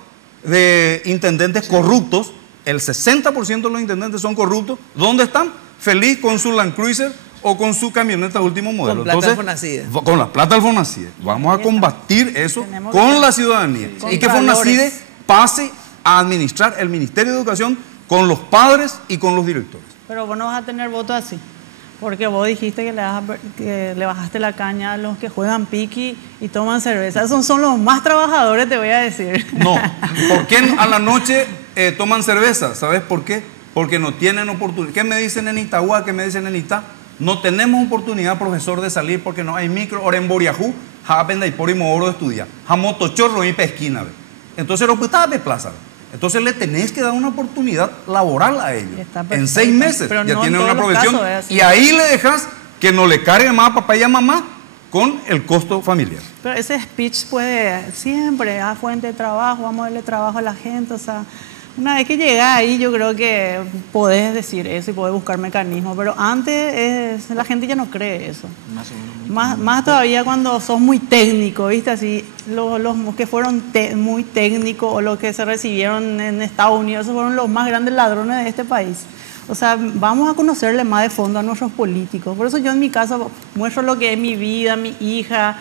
de intendentes corruptos. El 60% de los intendentes son corruptos. ¿Dónde están? Feliz con su Land Cruiser o con su camioneta último modelo. Con plata del FONACIDE. Con la plata del FONACIDE. Vamos a combatir eso con la ciudadanía. Y que FONACIDE pase a administrar el Ministerio de Educación con los padres y con los directores. Pero vos no vas a tener voto así. Porque vos dijiste que le bajaste la caña a los que juegan piqui y toman cerveza. Esos son los más trabajadores, te voy a decir. No, ¿por qué a la noche toman cerveza? ¿Sabes por qué? Porque no tienen oportunidad. ¿Qué me dicen en Itagua? ¿Qué me dicen en Itá? No tenemos oportunidad, profesor, de salir porque no hay micro. Ahora en Boriajú, japenda y por oro de estudiar. Jamotochorro y pesquina. Entonces, lo que estaba de plaza. Entonces le tenés que dar una oportunidad laboral a ellos. En 6 meses pero ya no tienen una profesión casos, y ahí le dejas que no le cargue más a papá y a mamá con el costo familiar. Pero ese speech puede siempre, a fuente de trabajo, vamos a darle trabajo a la gente, o sea, una vez que llegás ahí yo creo que podés decir eso y podés buscar mecanismos, pero antes la gente ya no cree eso. Más todavía cuando sos muy técnico, ¿viste? Así, los que fueron muy técnicos o los que se recibieron en Estados Unidos, esos fueron los más grandes ladrones de este país. O sea, vamos a conocerle más de fondo a nuestros políticos. Por eso yo en mi caso muestro lo que es mi vida, mi hija,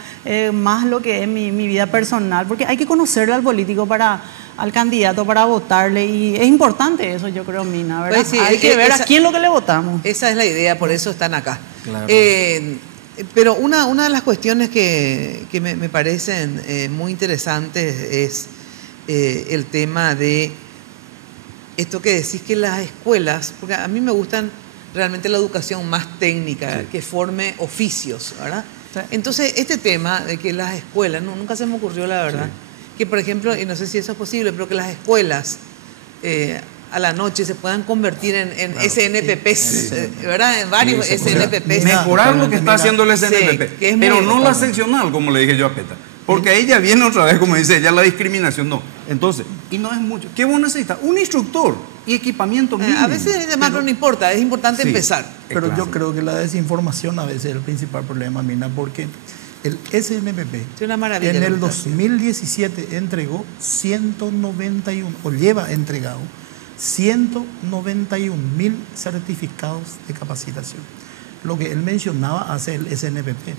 más lo que es mi vida personal, porque hay que conocerle al político al candidato para votarle y es importante eso, yo creo, Mina, ¿verdad? Pues sí, hay que ver a quién lo que le votamos. Esa es la idea, por eso están acá. Claro. Pero una de las cuestiones que me parecen muy interesantes es el tema de esto que decís que las escuelas, porque a mí me gustan realmente la educación más técnica, que forme oficios, ¿verdad? Sí. Entonces, este tema de que las escuelas, nunca se me ocurrió la verdad, que por ejemplo, y no sé si eso es posible, pero que las escuelas a la noche se puedan convertir en SNPPs, ¿verdad? En varios SNPPs. Mejorar lo que está haciendo el SNPP, que es pero muy no la seccional, como le dije yo a Peta. Porque ahí ya viene otra vez, como dice ella, la discriminación. No. Entonces, y no es mucho. ¿Qué vos necesitas? Un instructor y equipamiento mínimo. A veces de macro no importa, es importante empezar. Pero claro. yo creo que la desinformación a veces es el principal problema, Mina, porque el SNPP Es una maravilla. en el 2017 entregó 191, o lleva entregado 191.000 certificados de capacitación. Lo que él mencionaba hace el SNPP.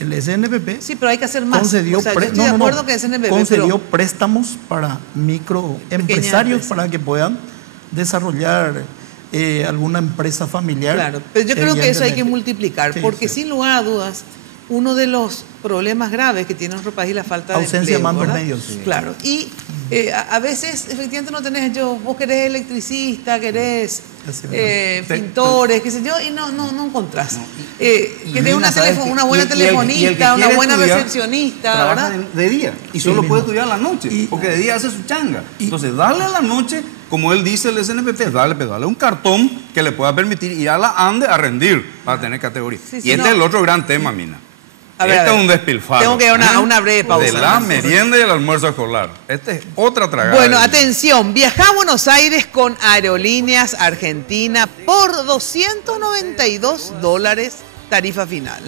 El SNPP Sí, pero hay que hacer más. concedió, O sea, yo estoy de acuerdo que SNPP, concedió pero préstamos para microempresarios empresa. para que puedan desarrollar alguna empresa familiar. claro, pero yo creo que eso hay que evidentemente. multiplicar, Sí, porque sí. sin lugar a dudas, uno de los problemas graves que tiene nuestro país es la falta de Ausencia de empleo, mandos ¿verdad? medios. Sí. Claro, y a veces efectivamente no tenés, vos querés electricista, querés Así es. pintores, qué sé yo, y no encontrás. Que tenés Lina, una, ¿sabes qué? una buena Y el que telefonista, una quiere buena estudiar, recepcionista, trabaja ¿verdad? de día y Sí, solo mismo. puede estudiar a la noche, porque de día hace su changa. Entonces, darle a la noche, como él dice el SNPP, dale un cartón que le pueda permitir ir a la ANDE a rendir para tener categoría. Sí, y sí, este no. es el otro gran tema, Mina. A ver, Este es un despilfarro. tengo que ir a una breve pausa. De la merienda y el almuerzo escolar. Este es otra tragada. Bueno, atención, viaja a Buenos Aires con Aerolíneas Argentina por $292 tarifa final.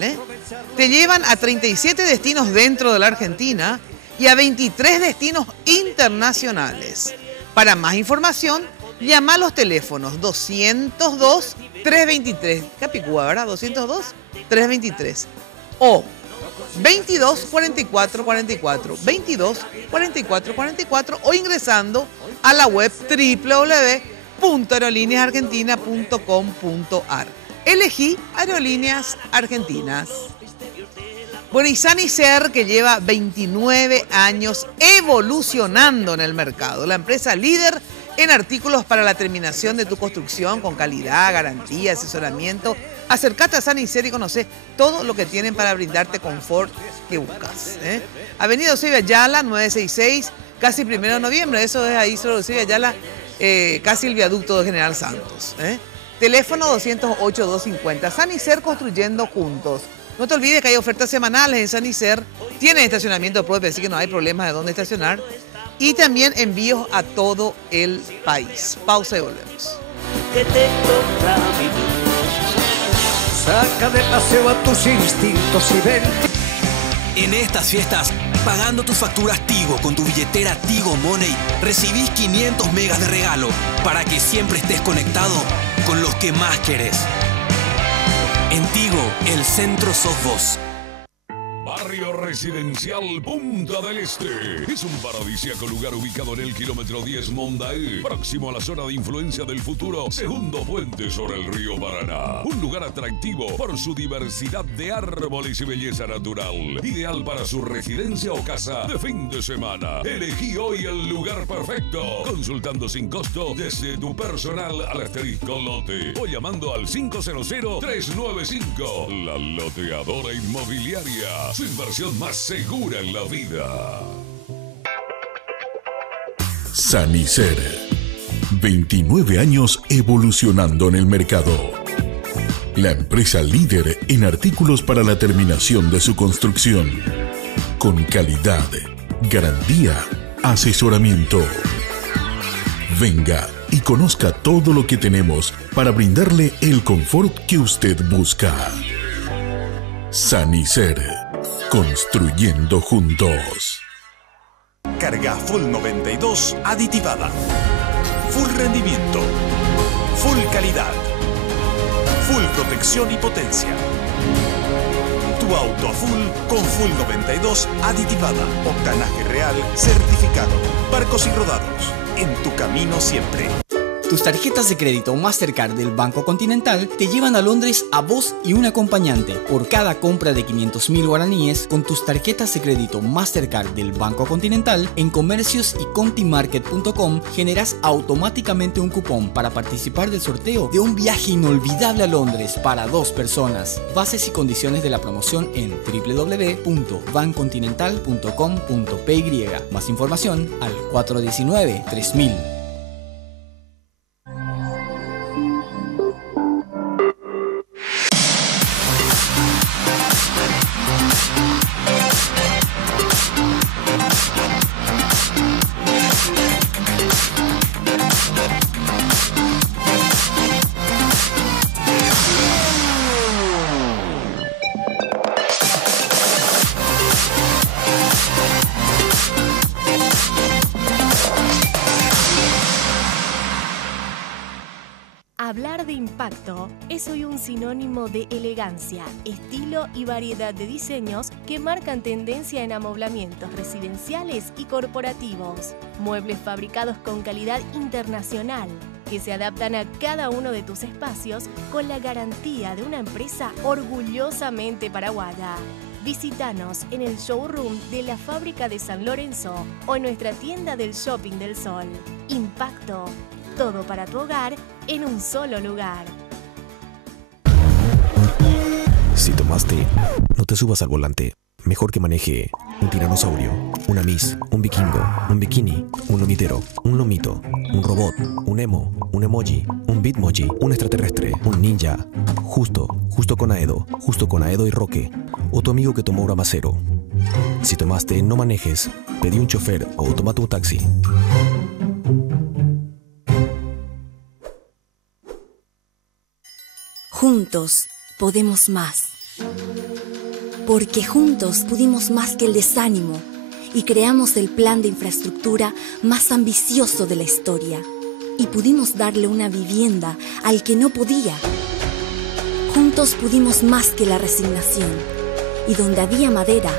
Te llevan a 37 destinos dentro de la Argentina y a 23 destinos internacionales. Para más información, llama a los teléfonos 202-323, Capicúa, ¿verdad? 202-323 o 22 44 44, 22 44 44 o ingresando a la web www.aerolíneasargentinas.com.ar. Elegí Aerolíneas Argentinas. Bueno, y Sanicer, que lleva 29 años evolucionando en el mercado, la empresa líder en artículos para la terminación de tu construcción con calidad, garantía, asesoramiento. Acércate a Sanicer y conoce todo lo que tienen para brindarte confort que buscas. Avenida Eusebio Ayala, 966, casi 1 de noviembre. Eso es ahí sobre Eusebio Ayala, casi el viaducto de General Santos. Teléfono 208-250. Sanicer, construyendo juntos. No te olvides que hay ofertas semanales en Sanicer. Tienen estacionamiento propio, así que no hay problema de dónde estacionar. Y también envíos a todo el país. Pausa y volvemos. Que te toca vivir. Saca de paseo a tus instintos y ven. En estas fiestas, pagando tus facturas Tigo con tu billetera Tigo Money, recibís 500 megas de regalo para que siempre estés conectado con los que más querés. En Tigo, el centro sos vos. Barrio Residencial Punta del Este. Es un paradisíaco lugar ubicado en el kilómetro 10 Mondaé, próximo a la zona de influencia del futuro segundo puente sobre el río Paraná. Un lugar atractivo por su diversidad de árboles y belleza natural. Ideal para su residencia o casa de fin de semana. Elegí hoy el lugar perfecto, consultando sin costo desde tu personal al asterisco lote o llamando al 500-395. La Loteadora Inmobiliaria. Su inversión más segura en la vida. Sanicer. 29 años evolucionando en el mercado. La empresa líder en artículos para la terminación de su construcción. Con calidad, garantía, asesoramiento. Venga y conozca todo lo que tenemos para brindarle el confort que usted busca. Sanicer. Construyendo juntos. Carga Full 92 aditivada. Full rendimiento. Full calidad. Full protección y potencia. Tu auto a full con Full 92 aditivada. Octanaje real certificado. Barcos y rodados. En tu camino siempre. Tus tarjetas de crédito Mastercard del Banco Continental te llevan a Londres a vos y un acompañante. Por cada compra de 500.000 guaraníes con tus tarjetas de crédito Mastercard del Banco Continental en comercios y contimarket.com generas automáticamente un cupón para participar del sorteo de un viaje inolvidable a Londres para 2 personas. Bases y condiciones de la promoción en www.bancontinental.com.py. Más información al 419-3000. Hablar de impacto es hoy un sinónimo de elegancia, estilo y variedad de diseños que marcan tendencia en amoblamientos residenciales y corporativos. Muebles fabricados con calidad internacional, que se adaptan a cada uno de tus espacios con la garantía de una empresa orgullosamente paraguaya. Visítanos en el showroom de la Fábrica de San Lorenzo o en nuestra tienda del Shopping del Sol. Impacto. Todo para tu hogar en un solo lugar. Si tomaste, no te subas al volante. Mejor que maneje un tiranosaurio, una Miss, un vikingo, un bikini, un lomitero, un lomito, un robot, un emo, un emoji, un bitmoji, un extraterrestre, un ninja. Justo con Aedo y Roque. O tu amigo que tomó Bramacero. Si tomaste, no manejes. Pedí un chofer o tómate un taxi. Juntos podemos más. Porque juntos pudimos más que el desánimo y creamos el plan de infraestructura más ambicioso de la historia. Y pudimos darle una vivienda al que no podía. Juntos pudimos más que la resignación. Y donde había madera,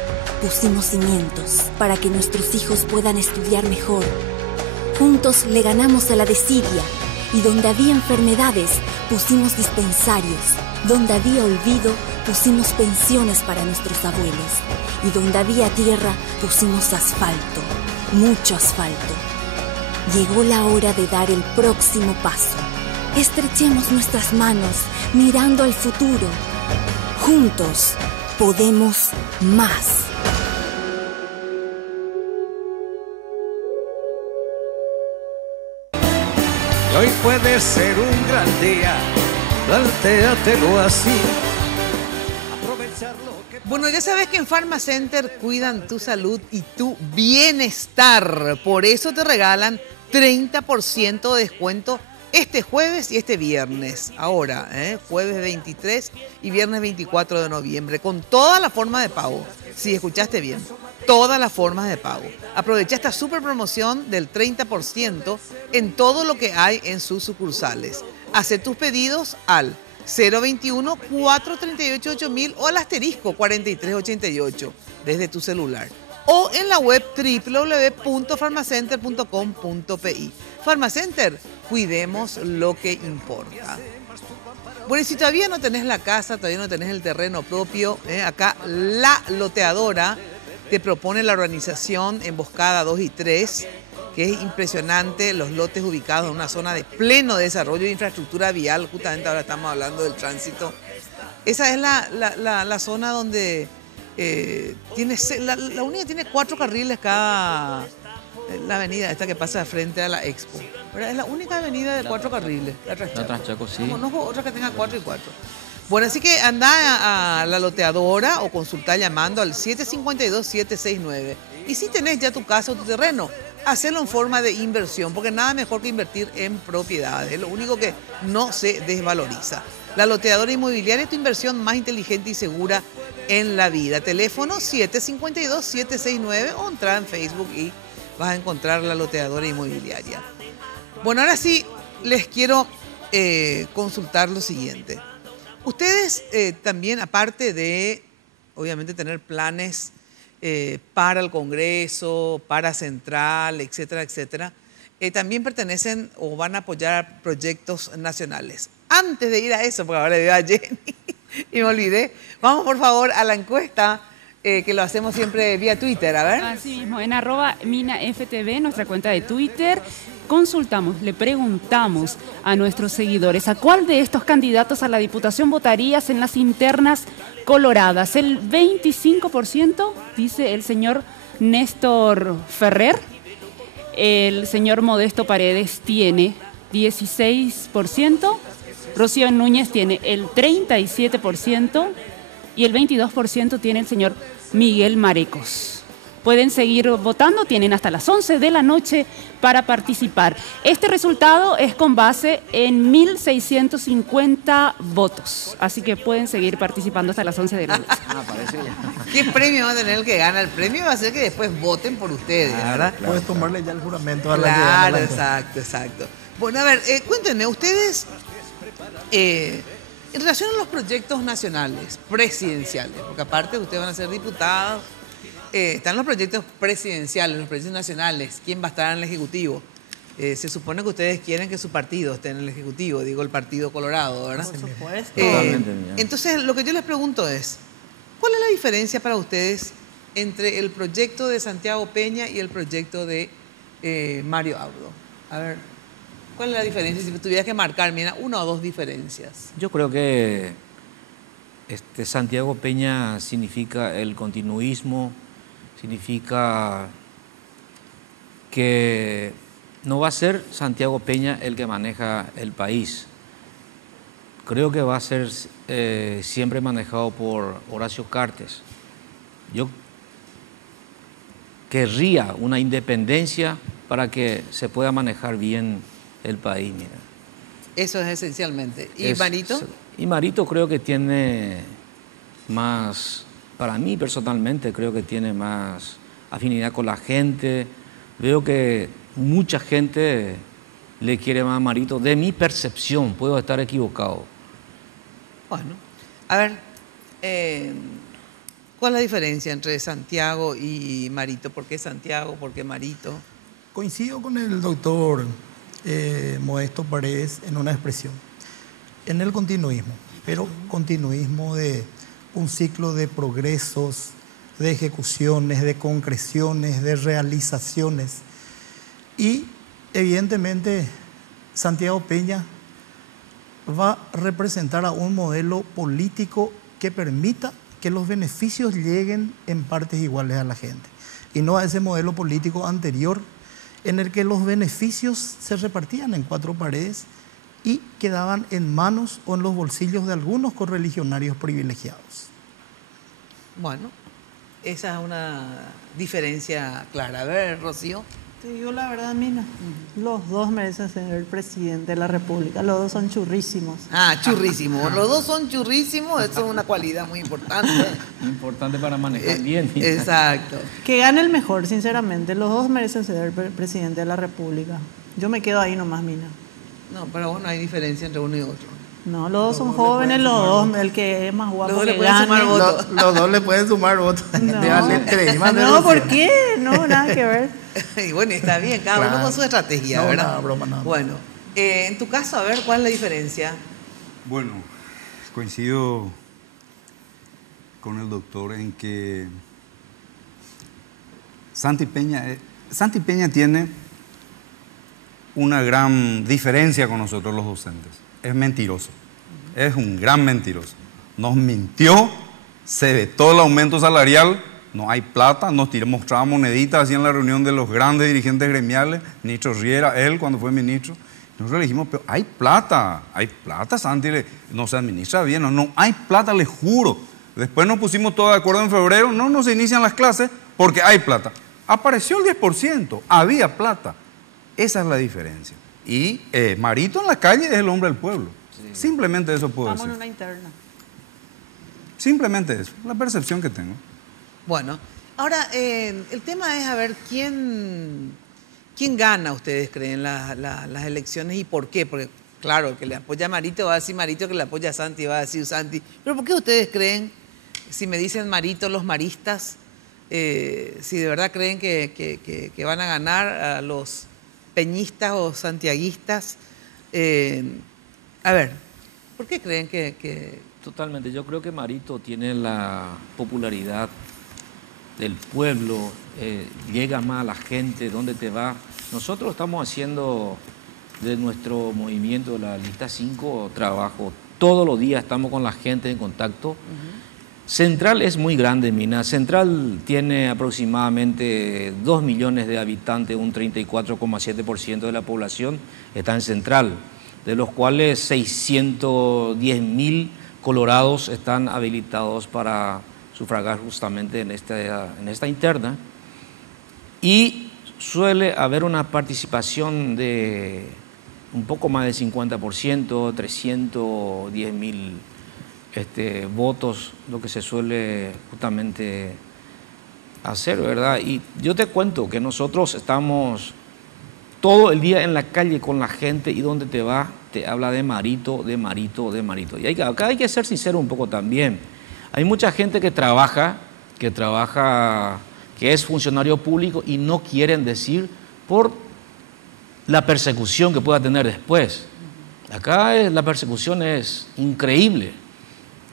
pusimos cimientos para que nuestros hijos puedan estudiar mejor. Juntos le ganamos a la desidia. Y donde había enfermedades, pusimos dispensarios. Donde había olvido, pusimos pensiones para nuestros abuelos. Y donde había tierra, pusimos asfalto. Mucho asfalto. Llegó la hora de dar el próximo paso. Estrechemos nuestras manos, mirando al futuro. Juntos, podemos más. Hoy puede ser un gran día plantéatelo así. Bueno, ya sabes que en Pharmacenter cuidan tu salud y tu bienestar. Por eso te regalan 30% de descuento este jueves y este viernes. Ahora, jueves 23 y viernes 24 de noviembre, con toda la forma de pago. Si escuchaste bien, todas las formas de pago. Aprovecha esta super promoción del 30% en todo lo que hay en sus sucursales. Haz tus pedidos al 021-438-8000 o al asterisco 4388 desde tu celular. O en la web www.farmacenter.com.pi. Pharmacenter, cuidemos lo que importa. Bueno, y si todavía no tenés la casa, todavía no tenés el terreno propio, acá La Loteadora te propone la urbanización Emboscada 2 y 3, que es impresionante, los lotes ubicados en una zona de pleno desarrollo de infraestructura vial. Justamente ahora estamos hablando del tránsito. Esa es la zona donde la unidad tiene 4 carriles cada... La avenida esta que pasa frente a la Expo. ¿Verdad? Es la única avenida de 4 carriles. La Traschaco, sí. No conozco otra que tenga 4 y 4. Bueno, así que anda a La Loteadora o consulta llamando al 752-769. Y si tenés ya tu casa o tu terreno, hacelo en forma de inversión, porque nada mejor que invertir en propiedades. Es lo único que no se desvaloriza. La Loteadora Inmobiliaria es tu inversión más inteligente y segura en la vida. Teléfono 752-769 o entra en Facebook y vas a encontrar La Loteadora Inmobiliaria. Bueno, ahora sí les quiero consultar lo siguiente. Ustedes también, aparte de, obviamente, tener planes para el Congreso, para Central, etcétera, etcétera, también pertenecen o van a apoyar proyectos nacionales. Antes de ir a eso, porque ahora le veo a Jenny y me olvidé, vamos por favor a la encuesta que lo hacemos siempre vía Twitter, a ver. Así mismo, en @MinaFTV, nuestra cuenta de Twitter, consultamos, le preguntamos a nuestros seguidores a cuál de estos candidatos a la Diputación votarías en las internas coloradas. El 25% dice el señor Néstor Ferrer, el señor Modesto Paredes tiene 16%, Rocío Núñez tiene el 37% y el 22% tiene el señor Miguel Marecos. Pueden seguir votando, tienen hasta las 11 de la noche para participar. Este resultado es con base en 1.650 votos, así que pueden seguir participando hasta las 11 de la noche. ¿Qué premio va a tener el que gana? El premio va a ser que después voten por ustedes, ¿verdad? Puedes tomarle ya el juramento a la Claro, exacto. Bueno, a ver, cuéntenme, ustedes, en relación a los proyectos nacionales, presidenciales, porque aparte ustedes van a ser diputados, están los proyectos presidenciales, los proyectos nacionales, ¿quién va a estar en el Ejecutivo? Se supone que ustedes quieren que su partido esté en el Ejecutivo, digo el Partido Colorado, ¿verdad? Por supuesto. Entonces, lo que yo les pregunto es, ¿cuál es la diferencia para ustedes entre el proyecto de Santiago Peña y el proyecto de Mario Abdo? A ver, ¿cuál es la diferencia? Si tuvieras que marcar, mira, 1 o 2 diferencias. Yo creo que Santiago Peña significa el continuismo, significa que no va a ser Santiago Peña el que maneja el país. Creo que va a ser siempre manejado por Horacio Cartes. Yo querría una independencia para que se pueda manejar bien el país, mira. Eso es esencialmente. ¿Y Marito? Y Marito creo que tiene más, para mí personalmente, creo que tiene más afinidad con la gente. Veo que mucha gente le quiere más a Marito, de mi percepción, puedo estar equivocado. Bueno, a ver, ¿cuál es la diferencia entre Santiago y Marito? ¿Por qué Santiago? ¿Por qué Marito? Coincido con el doctor Modesto Paredes en una expresión, en el continuismo, pero continuismo de un ciclo de progresos, de ejecuciones, de concreciones, de realizaciones. Y evidentemente Santiago Peña va a representar a un modelo político que permita que los beneficios lleguen en partes iguales a la gente, y no a ese modelo político anterior en el que los beneficios se repartían en 4 paredes y quedaban en manos o en los bolsillos de algunos correligionarios privilegiados. Bueno, esa es una diferencia clara. A ver, Rocío. Te digo la verdad, Mina, los dos merecen ser el presidente de la República, los dos son churrísimos. Ah, churrísimos, los dos son churrísimos, eso es una cualidad muy importante. Importante para manejar bien. Exacto. Que gane el mejor, sinceramente, los dos merecen ser el presidente de la República. Yo me quedo ahí nomás, Mina. No, pero bueno, hay diferencia entre uno y otro. No, los dos son jóvenes, los dos, el que es más guapo que gane. Los dos le pueden sumar votos. No, ¿por qué? No, nada que ver. Y bueno, está bien, cada uno con su estrategia, no, ¿verdad? Nada, broma, nada. Bueno, en tu caso, a ver, ¿cuál es la diferencia? Bueno, coincido con el doctor en que Santi Peña tiene una gran diferencia con nosotros los docentes. Es mentiroso, es un gran mentiroso. Nos mintió, se vetó el aumento salarial, no hay plata, mostraba moneditas así en la reunión de los grandes dirigentes gremiales, ministro Riera, él cuando fue ministro. Nosotros le dijimos, pero hay plata, Santi, no se administra bien, no hay plata, le juro. Después nos pusimos todos de acuerdo en febrero, no se inician las clases porque hay plata. Apareció el 10%, había plata. Esa es la diferencia. Y Marito en la calle es el hombre del pueblo. Sí. Simplemente eso puedo decir. Vamos en una interna. Simplemente eso, la percepción que tengo. Bueno, ahora el tema es a ver quién gana, ustedes creen, las elecciones y por qué. Porque claro, el que le apoya a Marito va a decir Marito, el que le apoya a Santi va a decir Santi. Pero ¿por qué ustedes creen, si me dicen Marito, los maristas, si de verdad creen que van a ganar a los peñistas o santiaguistas? A ver, ¿por qué creen que...? Totalmente, yo creo que Marito tiene la popularidad del pueblo, llega más a la gente, ¿dónde te va? Nosotros estamos haciendo de nuestro movimiento de la lista 5 trabajo, todos los días estamos con la gente en contacto. Central es muy grande, Mina. Central tiene aproximadamente 2 millones de habitantes, un 34,7% de la población está en Central, de los cuales 610.000 colorados están habilitados para sufragar justamente en esta interna. Y suele haber una participación de un poco más del 50%, 310.000 votos, lo que se suele justamente hacer, ¿verdad? Y yo te cuento que nosotros estamos todo el día en la calle con la gente y donde te va, te habla de Marito, de Marito, de Marito. Y acá hay que ser sincero un poco también. Hay mucha gente que trabaja, que es funcionario público y no quieren decir por la persecución que pueda tener después. Acá la persecución es increíble.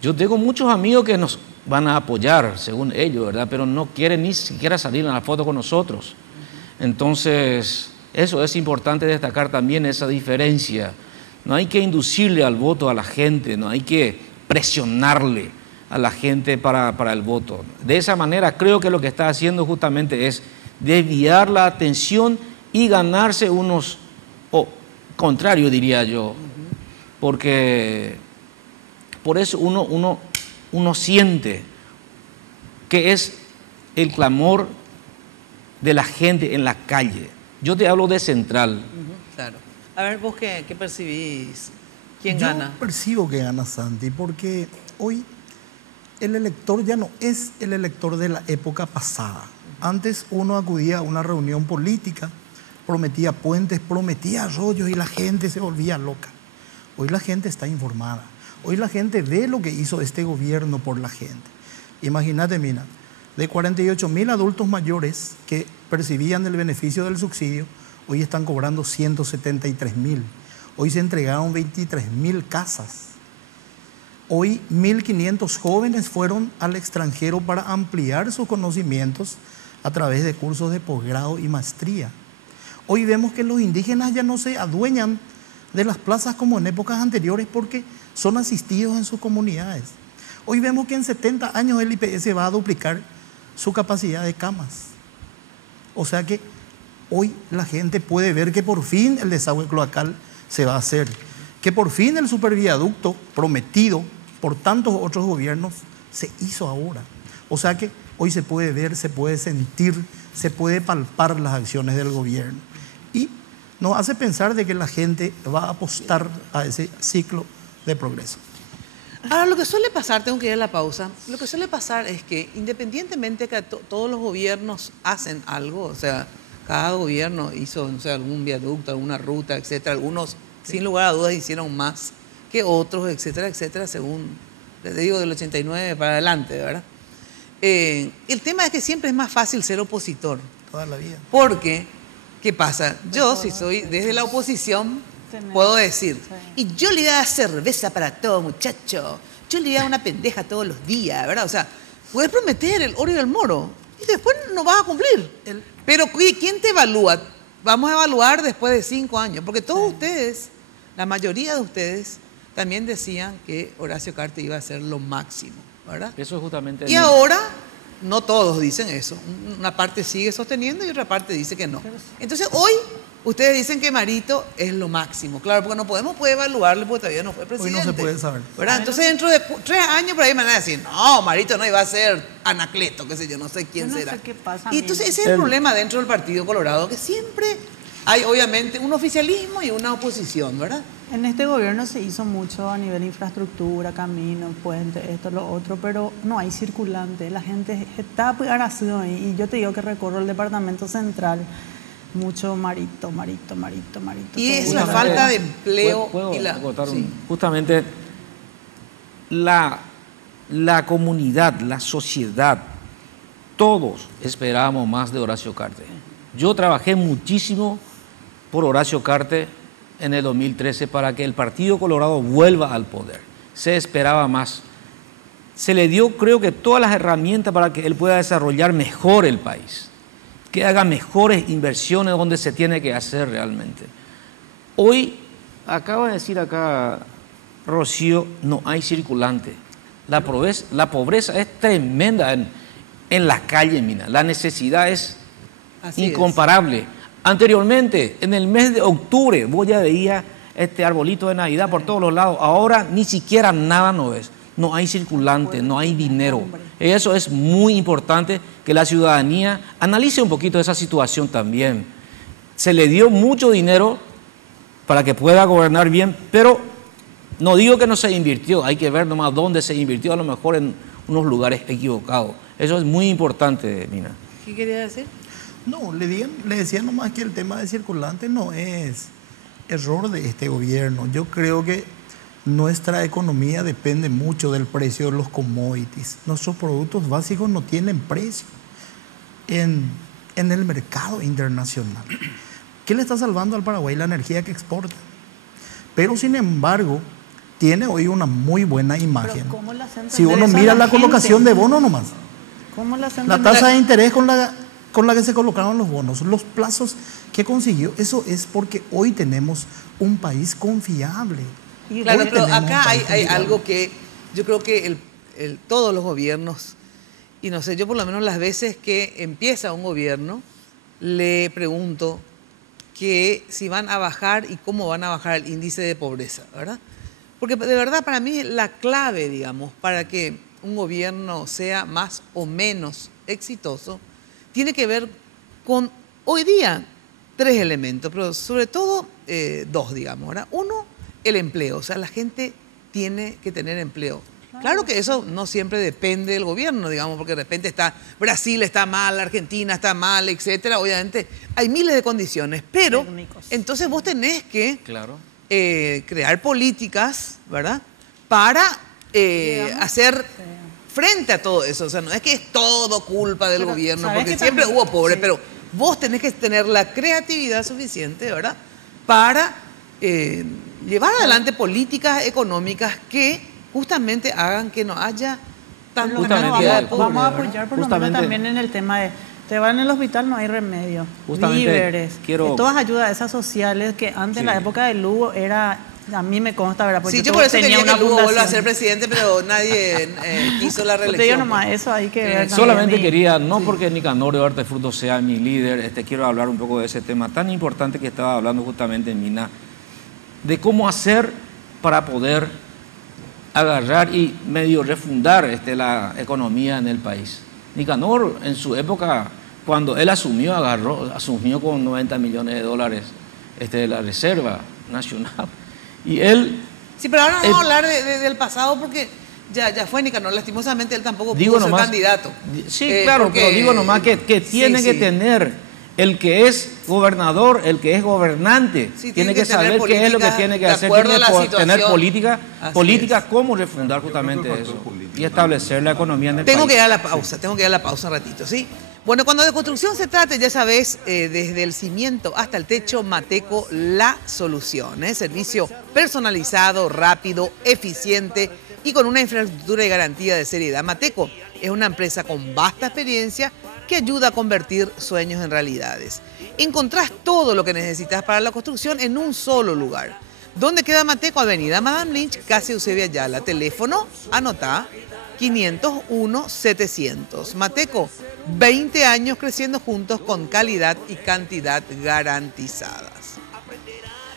Yo tengo muchos amigos que nos van a apoyar, según ellos, ¿verdad? Pero no quieren ni siquiera salir en la foto con nosotros. Entonces, eso es importante destacar también, esa diferencia. No hay que inducirle al voto a la gente, no hay que presionarle a la gente para el voto. De esa manera, creo que lo que está haciendo justamente es desviar la atención y ganarse unos, contrario diría yo, porque... Por eso uno siente que es el clamor de la gente en la calle. Yo te hablo de Central. Claro. A ver, vos qué percibís. ¿Quién gana? Yo percibo que gana Santi, porque hoy el elector ya no es el elector de la época pasada. Antes uno acudía a una reunión política, prometía puentes, prometía arroyos y la gente se volvía loca. Hoy la gente está informada. Hoy la gente ve lo que hizo este gobierno por la gente. Imagínate, Mina, de 48.000 adultos mayores que percibían el beneficio del subsidio, hoy están cobrando 173.000. Hoy se entregaron 23.000 casas. Hoy 1.500 jóvenes fueron al extranjero para ampliar sus conocimientos a través de cursos de posgrado y maestría. Hoy vemos que los indígenas ya no se adueñan de las plazas como en épocas anteriores porque son asistidos en sus comunidades. Hoy vemos que en 70 años el IPS va a duplicar su capacidad de camas. O sea que hoy la gente puede ver que por fin el desagüe cloacal se va a hacer. que por fin el superviaducto prometido por tantos otros gobiernos se hizo ahora. O sea que hoy se puede ver, se puede sentir, se puede palpar las acciones del gobierno. Y nos hace pensar de que la gente va a apostar a ese ciclo de progreso. Ahora, lo que suele pasar, tengo que ir a la pausa, lo que suele pasar es que independientemente que todos los gobiernos hacen algo, o sea, cada gobierno hizo, no sé, algún viaducto, alguna ruta, etcétera, algunos sin lugar a dudas hicieron más que otros, etcétera, etcétera, según, les digo, del 89 para adelante, ¿verdad? El tema es que siempre es más fácil ser opositor. Toda la vida. Porque, ¿qué pasa? Yo, si soy desde la oposición, puedo decir, y yo le daba cerveza para todo, muchacho. Yo le daba una pendeja todos los días, ¿verdad? O sea, puedes prometer el oro y el moro y después no vas a cumplir. Pero ¿quién te evalúa? Vamos a evaluar después de 5 años, porque todos ustedes, la mayoría de ustedes, también decían que Horacio Cartes iba a ser lo máximo, ¿verdad? Eso es justamente... Y ahora, no todos dicen eso. Una parte sigue sosteniendo y otra parte dice que no. Entonces, hoy ustedes dicen que Marito es lo máximo. Claro, porque no podemos evaluarle porque todavía no fue presidente. Hoy no se puede saber. ¿Verdad? Entonces, dentro de 3 años, por ahí me van a decir, no, Marito no iba a ser Anacleto, qué sé yo, no sé quién será. Sé qué pasa, y entonces, ese es el problema dentro del Partido Colorado, que siempre hay, obviamente, un oficialismo y una oposición, ¿verdad? En este gobierno se hizo mucho a nivel de infraestructura, caminos, puentes, esto, lo otro, pero no hay circulante. La gente está agradecida ahí. Y yo te digo que recorro el departamento central, mucho Marito. Y es la falta de empleo. ¿Puedo y la... sí. Justamente la comunidad, la sociedad, todos esperábamos más de Horacio Cartes. Yo trabajé muchísimo por Horacio Cartes en el 2013 para que el Partido Colorado vuelva al poder. Se esperaba más. Se le dio, creo que, todas las herramientas para que él pueda desarrollar mejor el país, que haga mejores inversiones donde se tiene que hacer realmente. Hoy, acaba de decir acá Rocío, no hay circulante. La pobreza es tremenda en las calles, mina. La necesidad es incomparable. Anteriormente, en el mes de octubre, vos ya veías este arbolito de Navidad por todos los lados. Ahora ni siquiera nada no ves. No hay circulante, no hay dinero. Eso es muy importante que la ciudadanía analice un poquito esa situación también. Se le dio mucho dinero para que pueda gobernar bien, pero no digo que no se invirtió. Hay que ver nomás dónde se invirtió, a lo mejor en unos lugares equivocados. Eso es muy importante, Mina. ¿Qué quería decir? No, le decía nomás que el tema de circulante no es error de este gobierno. Yo creo que nuestra economía depende mucho del precio de los commodities. Nuestros productos básicos no tienen precio en el mercado internacional. ¿Qué le está salvando al Paraguay? La energía que exporta. Pero sin embargo, tiene hoy una muy buena imagen. Si uno mira la colocación de bonos nomás, la tasa de interés con la que se colocaron los bonos, los plazos que consiguió, eso es porque hoy tenemos un país confiable. Claro, pero acá hay algo que yo creo que todos los gobiernos, y no sé, yo por lo menos las veces que empieza un gobierno, le pregunto que si van a bajar y cómo van a bajar el índice de pobreza, ¿verdad? Porque de verdad para mí la clave, digamos, para que un gobierno sea más o menos exitoso, tiene que ver con, hoy día, 3 elementos, pero sobre todo 2, digamos, ¿verdad? Uno, el empleo, o sea, la gente tiene que tener empleo. Claro que eso no siempre depende del gobierno, digamos, porque de repente Brasil está mal, Argentina está mal, etcétera. Obviamente hay miles de condiciones, pero entonces vos tenés que crear políticas, ¿verdad? Para hacer frente a todo eso. O sea, no es que es todo culpa del gobierno, porque siempre hubo pobres, pero vos tenés que tener la creatividad suficiente, ¿verdad? Para llevar adelante políticas económicas que justamente hagan que no haya tanta cantidad de pobres. Vamos a apoyar por lo menos también en el tema de te van al hospital, no hay remedio, víveres, todas ayudas esas sociales que antes en la época de Lugo era, a mí me consta, ¿verdad? Porque yo por eso quería que Lugo vuelva a ser presidente, pero nadie quiso la reelección. Te digo nomás, eso hay que ver. Solamente quería, no porque Nicanor de Hortefruto sea mi líder, quiero hablar un poco de ese tema tan importante que estaba hablando justamente Mina, de cómo hacer para poder agarrar y medio refundar la economía en el país. Nicanor, en su época, cuando él asumió con 90 millones de dólares la Reserva Nacional. Y él... Sí, pero ahora no vamos a hablar del pasado porque ya fue Nicanor. Lastimosamente él tampoco pudo ser candidato. Sí, claro, porque, pero digo nomás que tiene que tener el que es gobernador, el que es gobernante, tiene que saber qué es lo que tiene que hacer, tiene que tener políticas cómo refundar justamente eso y establecer la economía en el país. Tengo que ir a la pausa un ratito, ¿sí? Bueno, cuando de construcción se trate, ya sabes, desde el cimiento hasta el techo, Mateco, la solución. Servicio personalizado, rápido, eficiente y con una infraestructura y garantía de seriedad. Mateco es una empresa con vasta experiencia que ayuda a convertir sueños en realidades. Encontrás todo lo que necesitas para la construcción en un solo lugar. ¿Dónde queda Mateco? Avenida Madame Lynch, casi Eusebia Ayala. Teléfono, anotá, 501-700. Mateco, 20 años creciendo juntos con calidad y cantidad garantizadas.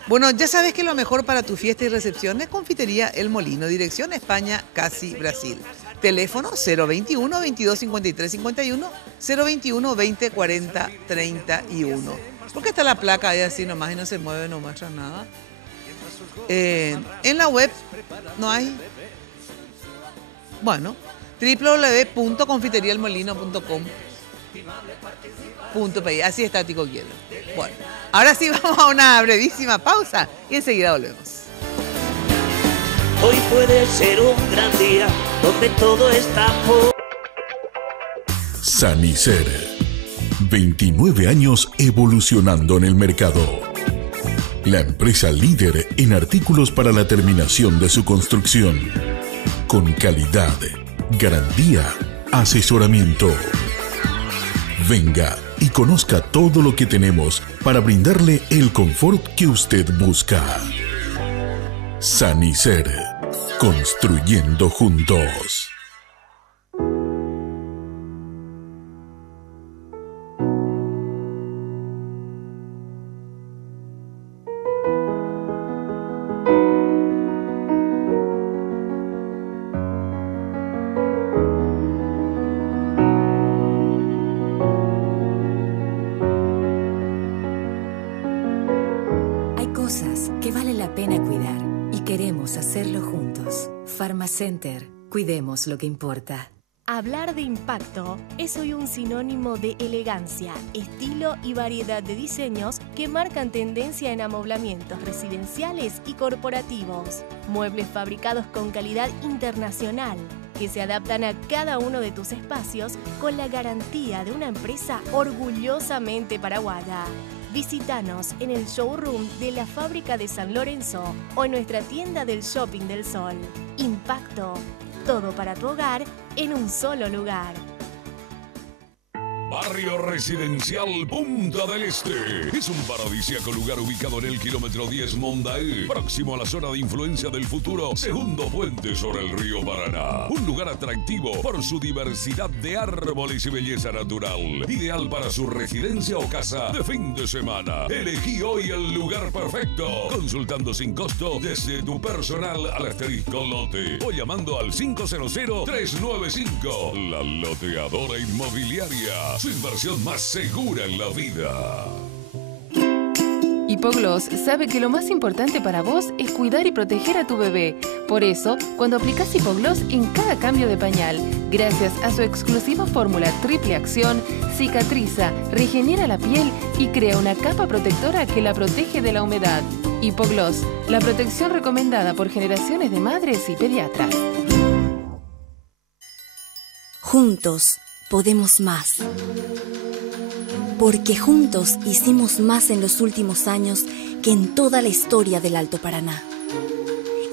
Bueno, ya sabes que lo mejor para tu fiesta y recepción es Confitería El Molino, dirección España, casi Brasil. Teléfono 021 22 53 51, 021 20 40 31. ¿Por qué está la placa ahí así nomás y no se mueve, no muestra nada? En la web no hay. Bueno, www.confiteriaelmolino.com.pi. Así estático quiero. Bueno, ahora sí vamos a una brevísima pausa y enseguida volvemos. Hoy puede ser un gran día donde todo está por... Sanicer. 29 años evolucionando en el mercado. La empresa líder en artículos para la terminación de su construcción. Con calidad, garantía, asesoramiento. Venga y conozca todo lo que tenemos para brindarle el confort que usted busca. Sanicer, construyendo juntos. Hay cosas que vale la pena cuidar y queremos hacerlo juntos. Pharmacenter, cuidemos lo que importa. Hablar de impacto es hoy un sinónimo de elegancia, estilo y variedad de diseños que marcan tendencia en amoblamientos residenciales y corporativos. Muebles fabricados con calidad internacional que se adaptan a cada uno de tus espacios con la garantía de una empresa orgullosamente paraguaya. Visítanos en el showroom de la fábrica de San Lorenzo o en nuestra tienda del Shopping del Sol. Impacto. Todo para tu hogar en un solo lugar. Barrio Residencial Punta del Este. Es un paradisíaco lugar ubicado en el kilómetro 10 Mondaé, próximo a la zona de influencia del futuro, segundo puente sobre el río Paraná. Un lugar atractivo por su diversidad de árboles y belleza natural. Ideal para su residencia o casa de fin de semana. Elegí hoy el lugar perfecto. Consultando sin costo desde tu personal al asterisco lote o llamando al 500-395. La Loteadora Inmobiliaria. Su inversión más segura en la vida. Hipogloss sabe que lo más importante para vos es cuidar y proteger a tu bebé. Por eso, cuando aplicás Hipogloss en cada cambio de pañal, gracias a su exclusiva fórmula triple acción, cicatriza, regenera la piel y crea una capa protectora que la protege de la humedad. Hipogloss, la protección recomendada por generaciones de madres y pediatras. Juntos podemos más. Porque juntos hicimos más en los últimos años que en toda la historia del Alto Paraná.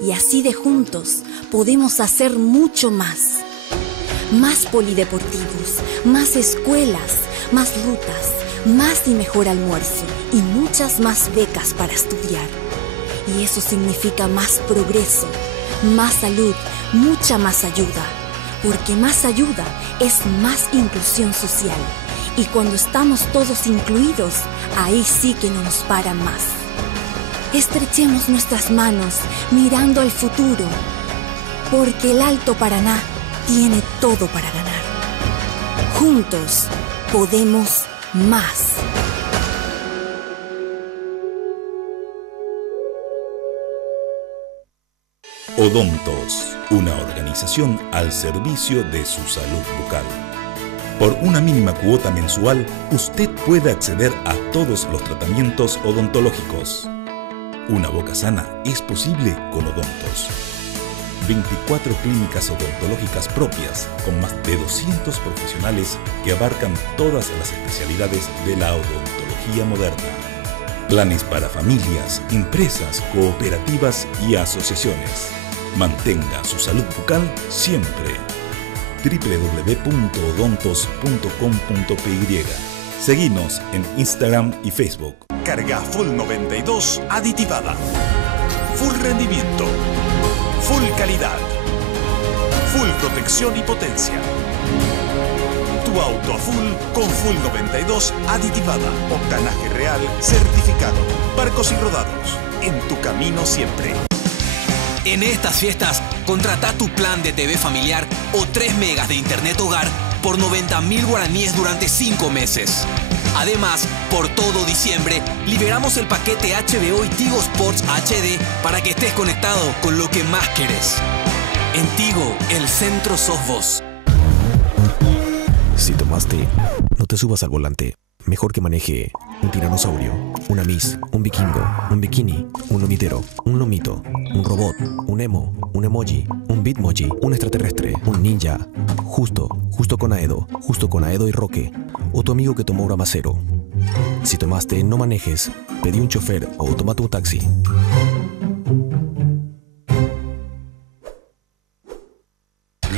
Y así de juntos podemos hacer mucho más. Más polideportivos, más escuelas, más rutas, más y mejor almuerzo y muchas más becas para estudiar. Y eso significa más progreso, más salud, mucha más ayuda. Porque más ayuda es más inclusión social. Y cuando estamos todos incluidos, ahí sí que no nos paran más. Estrechemos nuestras manos mirando al futuro, porque el Alto Paraná tiene todo para ganar. Juntos podemos más. Odontos, una organización al servicio de su salud bucal. Por una mínima cuota mensual, usted puede acceder a todos los tratamientos odontológicos. Una boca sana es posible con Odontos. 24 clínicas odontológicas propias con más de 200 profesionales que abarcan todas las especialidades de la odontología moderna. Planes para familias, empresas, cooperativas y asociaciones. Mantenga su salud bucal siempre. www.odontos.com.py. Seguinos en Instagram y Facebook. Carga Full 92 aditivada. Full rendimiento. Full calidad. Full protección y potencia. Tu auto a full con Full 92 aditivada. Octanaje real certificado. Barcos y rodados. En tu camino siempre. En estas fiestas, contrata tu plan de TV familiar o 3 megas de internet hogar por 90.000 guaraníes durante 5 meses. Además, por todo diciembre, liberamos el paquete HBO y Tigo Sports HD para que estés conectado con lo que más querés. En Tigo, el centro sos vos. Si tomaste, no te subas al volante. Mejor que maneje un tiranosaurio, una Miss, un vikingo, un bikini, un lomitero, un lomito, un robot, un emo, un emoji, un bitmoji, un extraterrestre, un ninja. Justo con Aedo y Roque. O tu amigo que tomó Bramacero. Si tomaste, no manejes. Pedí un chofer o tómate un taxi.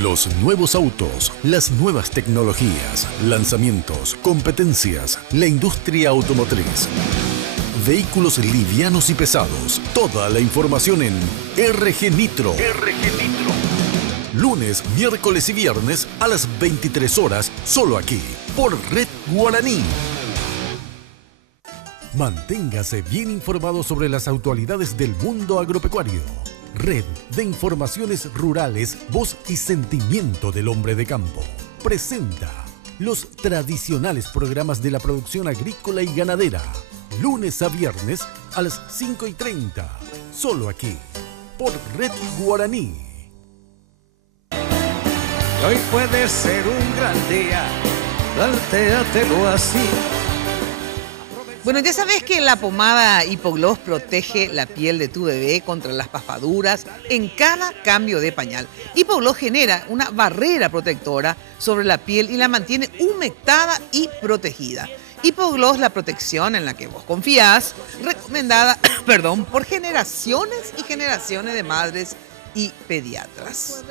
Los nuevos autos, las nuevas tecnologías, lanzamientos, competencias, la industria automotriz. Vehículos livianos y pesados. Toda la información en RG Nitro. Lunes, miércoles y viernes a las 23 horas, solo aquí, por Red Guaraní. Manténgase bien informado sobre las actualidades del mundo agropecuario. Red de Informaciones Rurales, voz y sentimiento del hombre de campo. Presenta los tradicionales programas de la producción agrícola y ganadera. Lunes a viernes a las 5:30. Solo aquí, por Red Guaraní. Hoy puede ser un gran día, plantéatelo así. Bueno, ya sabes que la pomada Hipogloss protege la piel de tu bebé contra las papaduras en cada cambio de pañal. Hipogloss genera una barrera protectora sobre la piel y la mantiene humectada y protegida. Hipogloss, la protección en la que vos confías, recomendada por generaciones y generaciones de madres y pediatras.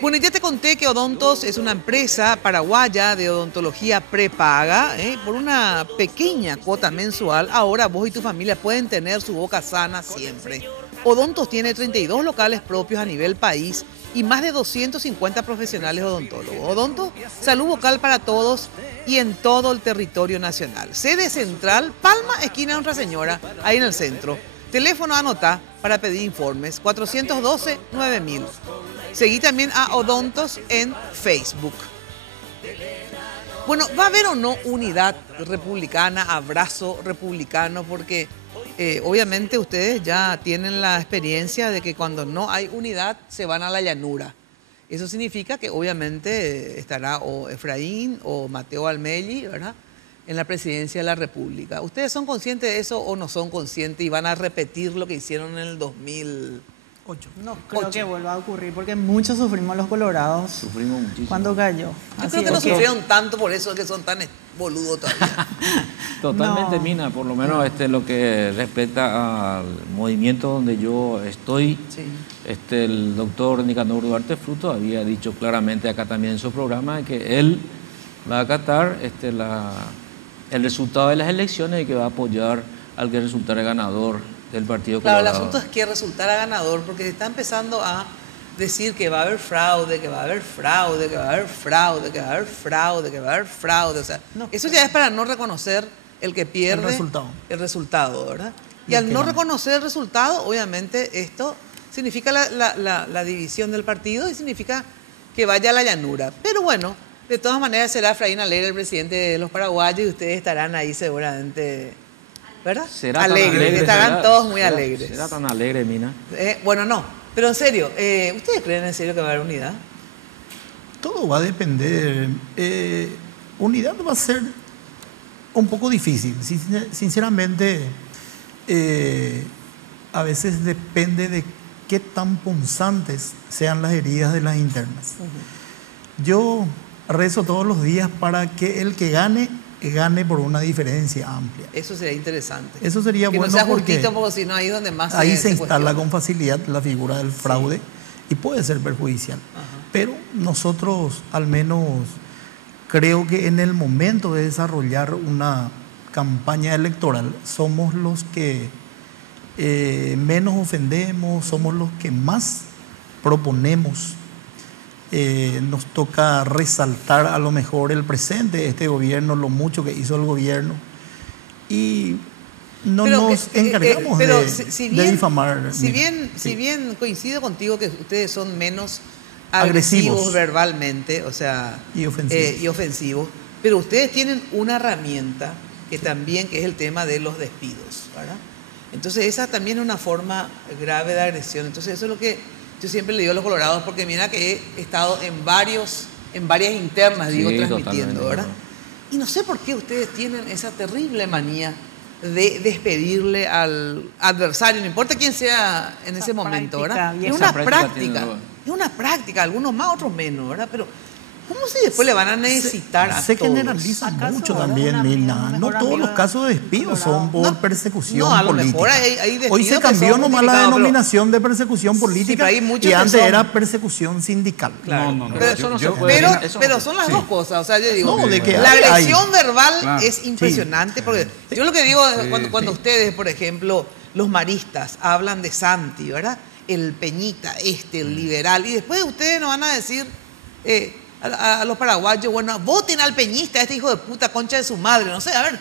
Bueno, ya te conté que Odontos es una empresa paraguaya de odontología prepaga. Por una pequeña cuota mensual, ahora vos y tu familia pueden tener su boca sana siempre. Odontos tiene 32 locales propios a nivel país y más de 250 profesionales odontólogos. Odontos, salud vocal para todos y en todo el territorio nacional. Sede central, Palma, esquina Nuestra Señora, ahí en el centro. Teléfono anota para pedir informes, 412-9000. Seguí también a Odontos en Facebook. Bueno, ¿va a haber o no unidad republicana, abrazo republicano? Porque obviamente ustedes ya tienen la experiencia de que cuando no hay unidad se van a la llanura. Eso significa que obviamente estará o Efraín o Mateo Almelli, ¿verdad?, en la presidencia de la República. ¿Ustedes son conscientes de eso o no son conscientes y van a repetir lo que hicieron en el 2008? No creo que vuelva a ocurrir porque muchos sufrimos los colorados. Sufrimos muchísimo. Cuando cayó. Yo creo que no sufrieron tanto por eso que son tan boludos todavía. Totalmente, No. Mina, por lo menos lo que respecta al movimiento donde yo estoy, Sí. El doctor Nicanor Duarte Fruto había dicho claramente acá también en su programa que él va a acatar el resultado de las elecciones y que va a apoyar al que resultara ganador del Partido Claro, el Colorado. asunto es que resultara ganador porque se está empezando a decir que va a haber fraude, que va a haber fraude, que va a haber fraude, que va a haber fraude, que va a haber fraude. O sea, eso ya es para no reconocer el que pierde el resultado, ¿verdad? Y al no reconocer el resultado, obviamente esto significa la división del partido y significa que vaya a la llanura. Pero bueno, de todas maneras será Efraín Alegre el presidente de los paraguayos y ustedes estarán ahí seguramente, ¿verdad? Será alegres, estarán todos muy alegres. ¿Será tan alegre, Mina? Bueno, no, pero en serio, ¿ustedes creen en serio que va a haber unidad? Todo va a depender. Unidad va a ser un poco difícil. Sinceramente, a veces depende de qué tan punzantes sean las heridas de las internas. Yo rezo todos los días para que el que gane por una diferencia amplia. Eso sería interesante. Eso sería que bueno no sea porque si no ahí es donde más ahí se instala con facilidad la figura del fraude y puede ser perjudicial. Pero nosotros al menos creo que en el momento de desarrollar una campaña electoral somos los que menos ofendemos, somos los que más proponemos. Nos toca resaltar a lo mejor el presente de este gobierno, lo mucho que hizo el gobierno y no nos encargamos de difamar. Si bien coincido contigo que ustedes son menos agresivos verbalmente, o sea, y ofensivos, pero ustedes tienen una herramienta que es el tema de los despidos, ¿verdad? Entonces esa también es una forma grave de agresión. Entonces eso es lo que yo siempre le digo a los colorados, porque mira que he estado en varias internas, transmitiendo, ¿verdad? Y no sé por qué ustedes tienen esa terrible manía de despedirle al adversario, no importa quién sea en ese momento, ¿verdad? Es una práctica, algunos más, otros menos, ¿verdad? Pero ¿cómo si después le van a necesitar a todos? Se generaliza mucho también, Mina. No todos los casos de despido son por persecución política. A lo mejor hay hoy se cambió nomás la denominación de persecución política y antes era persecución sindical. Claro. Pero son las dos cosas. O sea, yo digo, la agresión verbal es impresionante. Porque yo lo que digo cuando ustedes, por ejemplo, los maristas, hablan de Santi, ¿verdad? El Peñita, el liberal, y después ustedes nos van a decir a los paraguayos, bueno, voten al peñista, este hijo de puta, concha de su madre, no sé, a ver,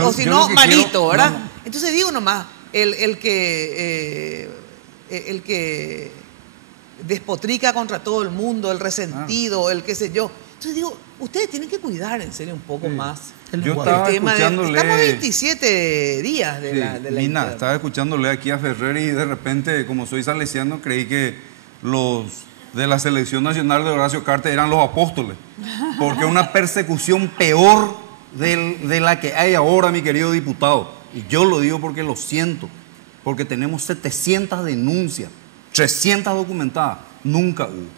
o si no, malito, ¿verdad? Entonces digo nomás, el que despotrica contra todo el mundo, el resentido, el qué sé yo. Entonces digo, ustedes tienen que cuidar en serio un poco más. Yo estaba escuchándole... Estamos 27 días de la Mina, estaba escuchándole aquí a Ferrer y de repente, como soy salesiano, creí que los de la selección nacional de Horacio Cartes eran los apóstoles, porque una persecución peor de la que hay ahora, mi querido diputado, y yo lo digo porque lo siento, porque tenemos 700 denuncias, 300 documentadas, nunca hubo.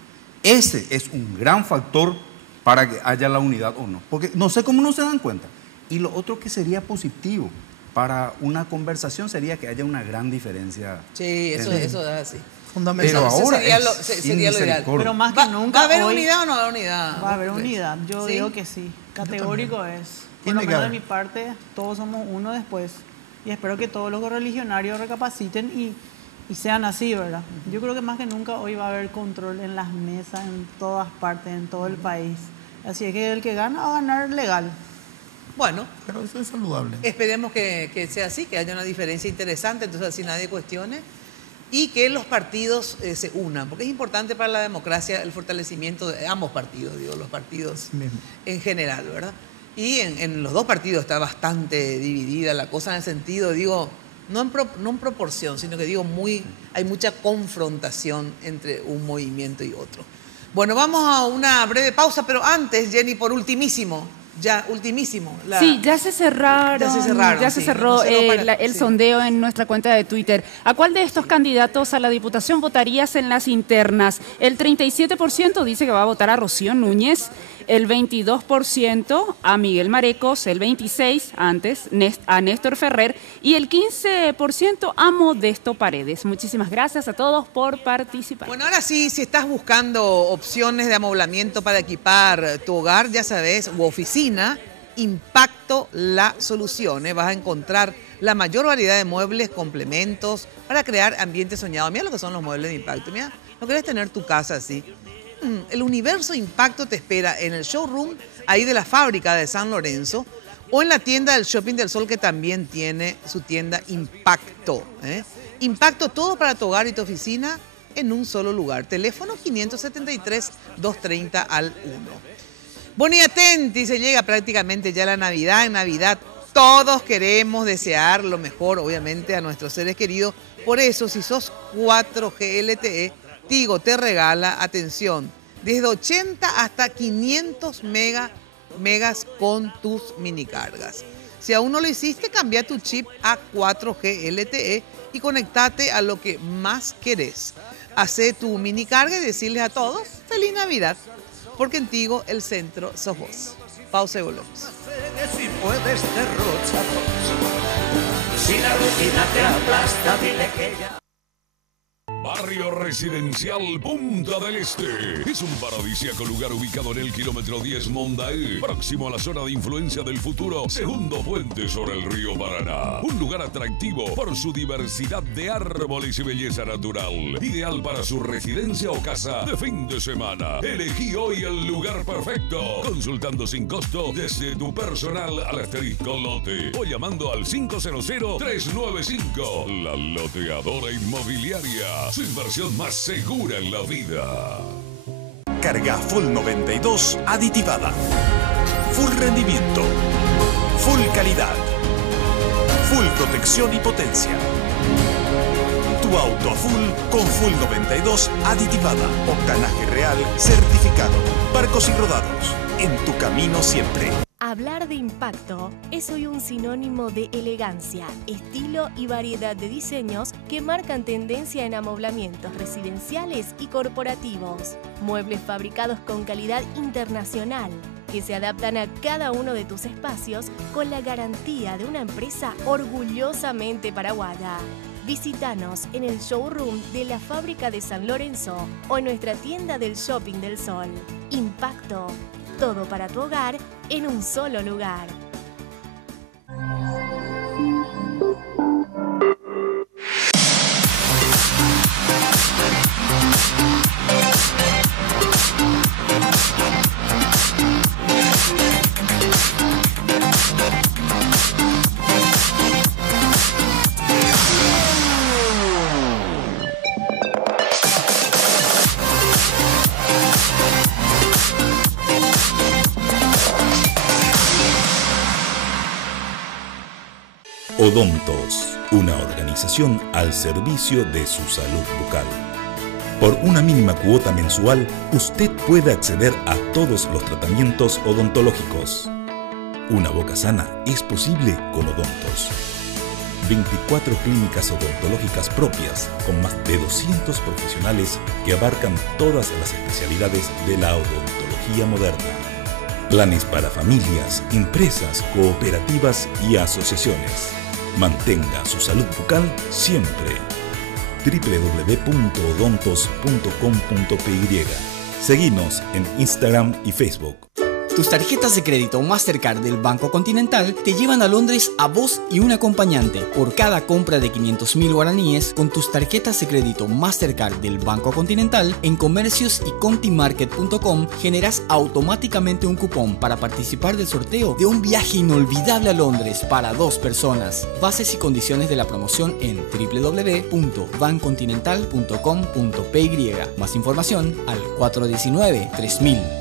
Ese es un gran factor para que haya la unidad o no, porque no sé cómo no se dan cuenta. Y lo otro que sería positivo para una conversación sería que haya una gran diferencia. Sí, eso es así. Pero ahora sería lo ideal. Pero más que nunca ¿Va a haber unidad o no va a haber unidad? Va a haber unidad, yo digo que sí. Categórico es. Por lo menos de mi parte, todos somos uno después. Y espero que todos los correligionarios recapaciten y sean así, ¿verdad? Yo creo que más que nunca hoy va a haber control en las mesas, en todas partes, en todo el país. Así es que el que gana va a ganar legal. Bueno, pero eso es saludable. Esperemos que sea así, que haya una diferencia interesante, entonces así nadie cuestione. Y que los partidos se unan, porque es importante para la democracia el fortalecimiento de ambos partidos, digo, los partidos en general, ¿verdad? Y en los dos partidos está bastante dividida la cosa en el sentido, digo, no en proporción, sino que digo, hay mucha confrontación entre un movimiento y otro. Bueno, vamos a una breve pausa, pero antes, Jenny, por ultimísimo. Sí, ya se cerró el sondeo en nuestra cuenta de Twitter. ¿A cuál de estos candidatos a la diputación votarías en las internas? El 37% dice que va a votar a Rocío Núñez, el 22% a Miguel Marecos, el 26% a Néstor Ferrer y el 15% a Modesto Paredes. Muchísimas gracias a todos por participar. Bueno, ahora sí, si estás buscando opciones de amoblamiento para equipar tu hogar, ya sabes, u oficina, Impacto la solución. Vas a encontrar la mayor variedad de muebles, complementos para crear ambientes soñados. Mira lo que son los muebles de Impacto. Mira, ¿no querés tener tu casa así? El universo Impacto te espera en el showroom ahí de la fábrica de San Lorenzo, o en la tienda del Shopping del Sol, que también tiene su tienda Impacto. Impacto, todo para tu hogar y tu oficina en un solo lugar. Teléfono 573-230 al 1. Bueno, y atenti, se llega prácticamente ya la Navidad. En Navidad todos queremos desear lo mejor, obviamente, a nuestros seres queridos. Por eso, si sos 4G LTE, Tigo te regala, atención, desde 80 hasta 500 megas con tus minicargas. Si aún no lo hiciste, cambia tu chip a 4G LTE y conectate a lo que más querés. Hacé tu minicarga y decirles a todos ¡Feliz Navidad! Porque en Tigo el centro sos vos. Pausa y volvemos. Si puedes derrocharlos, si la rutina te aplasta, dile que ya. Barrio Residencial Punta del Este. Es un paradisíaco lugar ubicado en el kilómetro 10 Mondaé, próximo a la zona de influencia del futuro segundo puente sobre el río Paraná. Un lugar atractivo por su diversidad de árboles y belleza natural. Ideal para su residencia o casa de fin de semana. Elegí hoy el lugar perfecto, consultando sin costo desde tu personal al asterisco lote o llamando al 500-395. La Loteadora Inmobiliaria. Su inversión más segura en la vida. Carga Full 92 aditivada. Full rendimiento. Full calidad. Full protección y potencia. Tu auto a full con Full 92 aditivada. Octanaje real certificado. Barcos y rodados. En tu camino siempre. Hablar de impacto es hoy un sinónimo de elegancia, estilo y variedad de diseños que marcan tendencia en amoblamientos residenciales y corporativos. Muebles fabricados con calidad internacional que se adaptan a cada uno de tus espacios con la garantía de una empresa orgullosamente paraguaya. Visítanos en el showroom de la Fábrica de San Lorenzo o en nuestra tienda del Shopping del Sol. Impacto. Todo para tu hogar en un solo lugar. Odontos, una organización al servicio de su salud bucal. Por una mínima cuota mensual, usted puede acceder a todos los tratamientos odontológicos. Una boca sana es posible con Odontos. 24 clínicas odontológicas propias con más de 200 profesionales que abarcan todas las especialidades de la odontología moderna. Planes para familias, empresas, cooperativas y asociaciones. Mantenga su salud bucal siempre. www.odontos.com.py. Seguinos en Instagram y Facebook. Tus tarjetas de crédito Mastercard del Banco Continental te llevan a Londres a vos y un acompañante. Por cada compra de 500.000 guaraníes con tus tarjetas de crédito Mastercard del Banco Continental en comercios y contimarket.com generas automáticamente un cupón para participar del sorteo de un viaje inolvidable a Londres para 2 personas. Bases y condiciones de la promoción en www.bancontinental.com.py. Más información al 419-3000.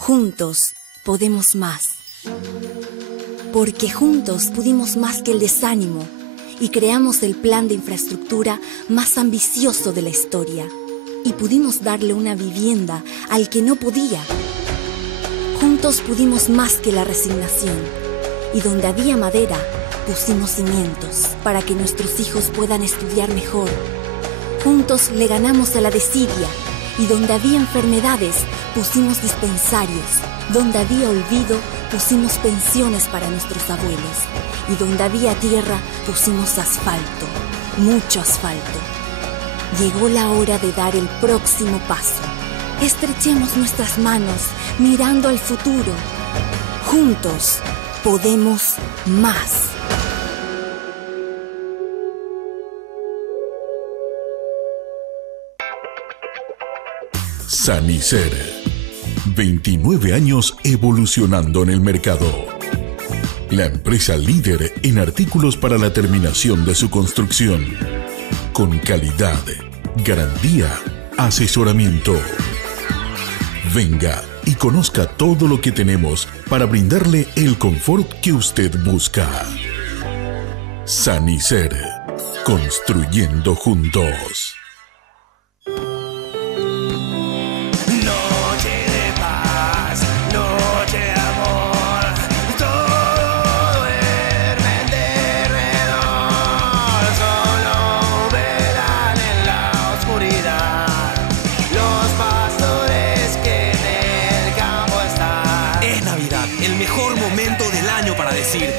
Juntos podemos más. Porque juntos pudimos más que el desánimo y creamos el plan de infraestructura más ambicioso de la historia. Y pudimos darle una vivienda al que no podía. Juntos pudimos más que la resignación. Y donde había madera, pusimos cimientos para que nuestros hijos puedan estudiar mejor. Juntos le ganamos a la desidia. Y donde había enfermedades, pusimos dispensarios. Donde había olvido, pusimos pensiones para nuestros abuelos. Y donde había tierra, pusimos asfalto. Mucho asfalto. Llegó la hora de dar el próximo paso. Estrechemos nuestras manos, mirando al futuro. Juntos, podemos más. Sanicer. 29 años evolucionando en el mercado. La empresa líder en artículos para la terminación de su construcción. Con calidad, garantía, asesoramiento. Venga y conozca todo lo que tenemos para brindarle el confort que usted busca. Sanicer, construyendo juntos.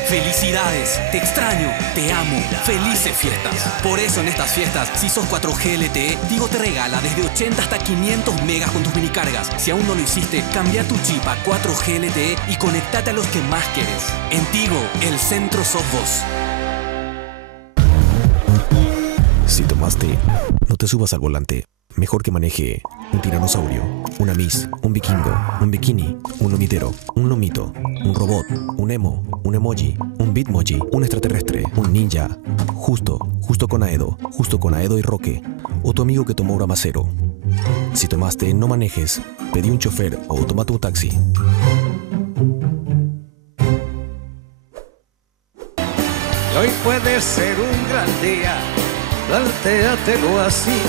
Felicidades, te extraño, te amo, felices fiestas. Por eso en estas fiestas, si sos 4G LTE, Tigo te regala desde 80 hasta 500 megas con tus minicargas. Si aún no lo hiciste, cambia tu chip a 4G LTE y conectate a los que más querés. En Tigo, el centro sos vos. Si tomaste, no te subas al volante. Mejor que maneje un tiranosaurio, una Miss, un vikingo, un bikini, un lomitero, un lomito, un robot, un emo, un emoji, un bitmoji, un extraterrestre, un ninja, justo con Aedo y Roque, o tu amigo que tomó Uramacero. Si tomaste, no manejes, pedí un chofer o tómate un taxi. Hoy puede ser un gran día, plantéatelo así.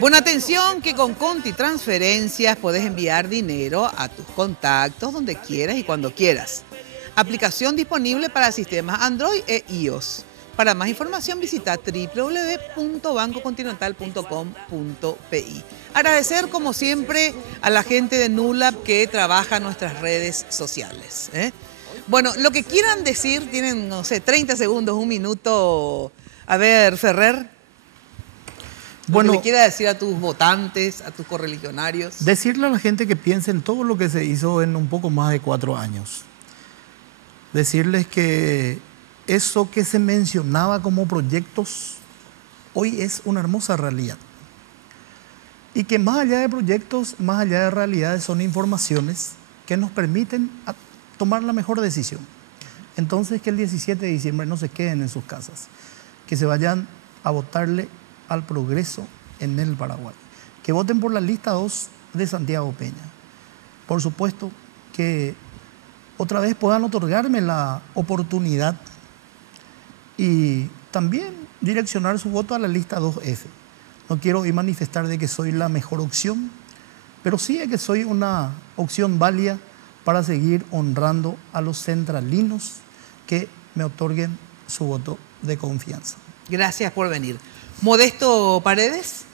Bueno, atención que con Conti Transferencias puedes enviar dinero a tus contactos donde quieras y cuando quieras. Aplicación disponible para sistemas Android e iOS. Para más información visita www.bancocontinental.com.pi. Agradecer como siempre a la gente de Nulab que trabaja en nuestras redes sociales. Bueno, lo que quieran decir, tienen, no sé, 30 segundos, un minuto. A ver, Ferrer. Bueno, ¿qué le quiera decir a tus votantes, a tus correligionarios? Decirle a la gente que piense en todo lo que se hizo en un poco más de 4 años. Decirles que eso que se mencionaba como proyectos, hoy es una hermosa realidad. Y que más allá de proyectos, más allá de realidades, son informaciones que nos permiten tomar la mejor decisión. Entonces, que el 17 de diciembre no se queden en sus casas, que se vayan a votarle al progreso en el Paraguay. Que voten por la lista 2 de Santiago Peña. Por supuesto que otra vez puedan otorgarme la oportunidad y también direccionar su voto a la lista 2F. No quiero hoy manifestar de que soy la mejor opción, pero sí de que soy una opción válida para seguir honrando a los centralinos que me otorguen su voto de confianza. Gracias por venir. Modesto Paredes.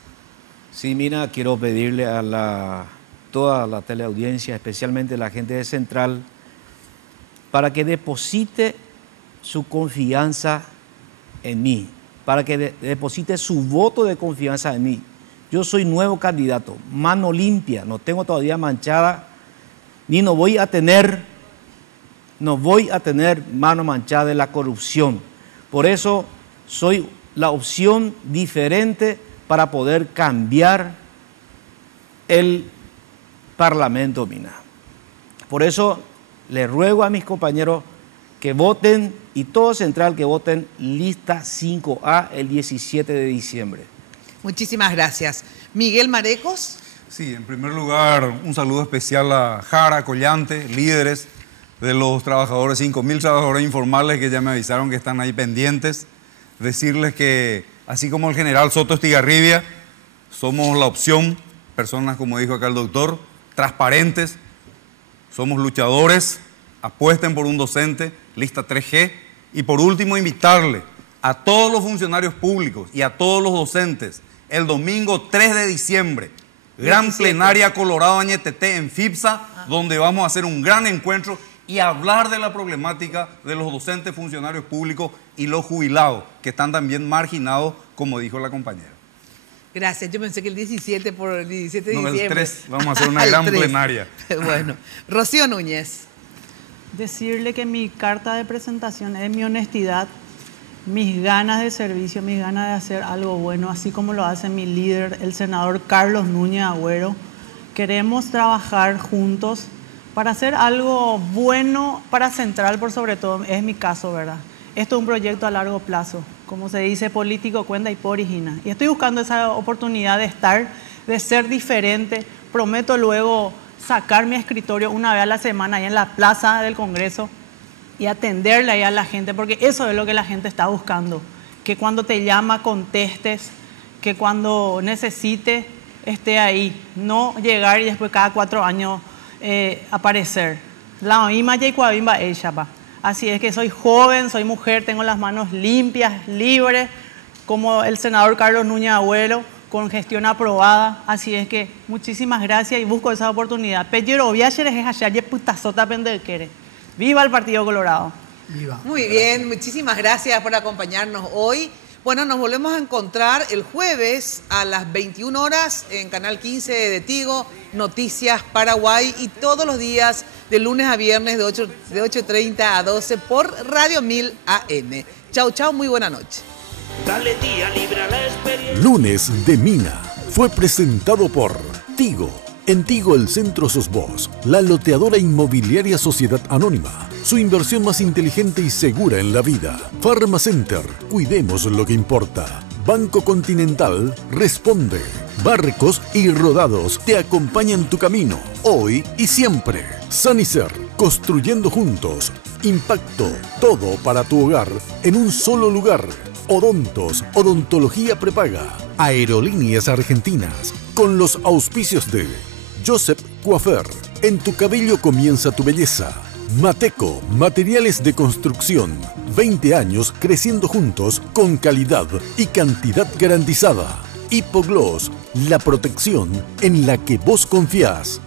Sí, Mina, quiero pedirle a toda la teleaudiencia, especialmente la gente de Central, para que deposite su confianza en mí, para que deposite su voto de confianza en mí. Yo soy nuevo candidato, mano limpia, no tengo todavía manchada, ni no voy a tener mano manchada de la corrupción. Por eso soy la opción diferente para poder cambiar el Parlamento, Mina. Por eso le ruego a mis compañeros que voten, y todo Central que voten lista 5A el 17 de diciembre. Muchísimas gracias. Miguel Marecos. Sí, en primer lugar, un saludo especial a Jara, Collante, líderes de los trabajadores, 5.000 trabajadores informales que ya me avisaron que están ahí pendientes. Decirles que, así como el general Soto Estigarribia, somos la opción, personas, como dijo acá el doctor, transparentes, somos luchadores, apuesten por un docente, lista 3G. Y por último, invitarle a todos los funcionarios públicos y a todos los docentes, el domingo 3 de diciembre, gran plenaria Colorado Añeteté en FIPSA, donde vamos a hacer un gran encuentro y hablar de la problemática de los docentes, funcionarios públicos y los jubilados, que están también marginados, como dijo la compañera. Gracias, yo pensé que el 17 por el 17 de diciembre. El 3, vamos a hacer una gran plenaria. Bueno, Rocío Núñez. Decirle que mi carta de presentación es mi honestidad, mis ganas de servicio, mis ganas de hacer algo bueno, así como lo hace mi líder, el senador Carlos Núñez Agüero, Queremos trabajar juntos para hacer algo bueno para Central, por sobre todo, es mi caso, ¿verdad? Esto es un proyecto a largo plazo. Como se dice, político cuenta y por origina. Y estoy buscando esa oportunidad de estar, de ser diferente. Prometo luego sacar mi escritorio una vez a la semana ahí en la plaza del Congreso y atenderle ahí a la gente, porque eso es lo que la gente está buscando. Que cuando te llama contestes, que cuando necesite esté ahí, no llegar y después cada 4 años aparecer. La misma Yaikuabimba ella, pa. Así es que soy joven, soy mujer, tengo las manos limpias, libres, como el senador Carlos Núñez Agüero, con gestión aprobada. Así es que muchísimas gracias y busco esa oportunidad. Pero viajeres es allá, putasota pendequere. ¡Viva el Partido Colorado! ¡Viva! Muy bien, muchísimas gracias por acompañarnos hoy. Bueno, nos volvemos a encontrar el jueves a las 21 horas en Canal 15 de Tigo, Noticias Paraguay, y todos los días de lunes a viernes de 8:30 a 12 por Radio 1000 AM. Chau, chau, muy buena noche. Dale día libre a la experiencia. Lunes de Mina fue presentado por Tigo. En Tigo el Centro sos vos, la loteadora inmobiliaria Sociedad Anónima. Su inversión más inteligente y segura en la vida. Farmacenter, cuidemos lo que importa. Banco Continental responde. Barcos y Rodados te acompañan tu camino, hoy y siempre. Sanicer, construyendo juntos. Impacto, todo para tu hogar en un solo lugar. Odontos, odontología prepaga. Aerolíneas Argentinas, con los auspicios de Joseph Coiffeur. En tu cabello comienza tu belleza. Mateco, materiales de construcción. 20 años creciendo juntos con calidad y cantidad garantizada. Hipogloss, la protección en la que vos confías.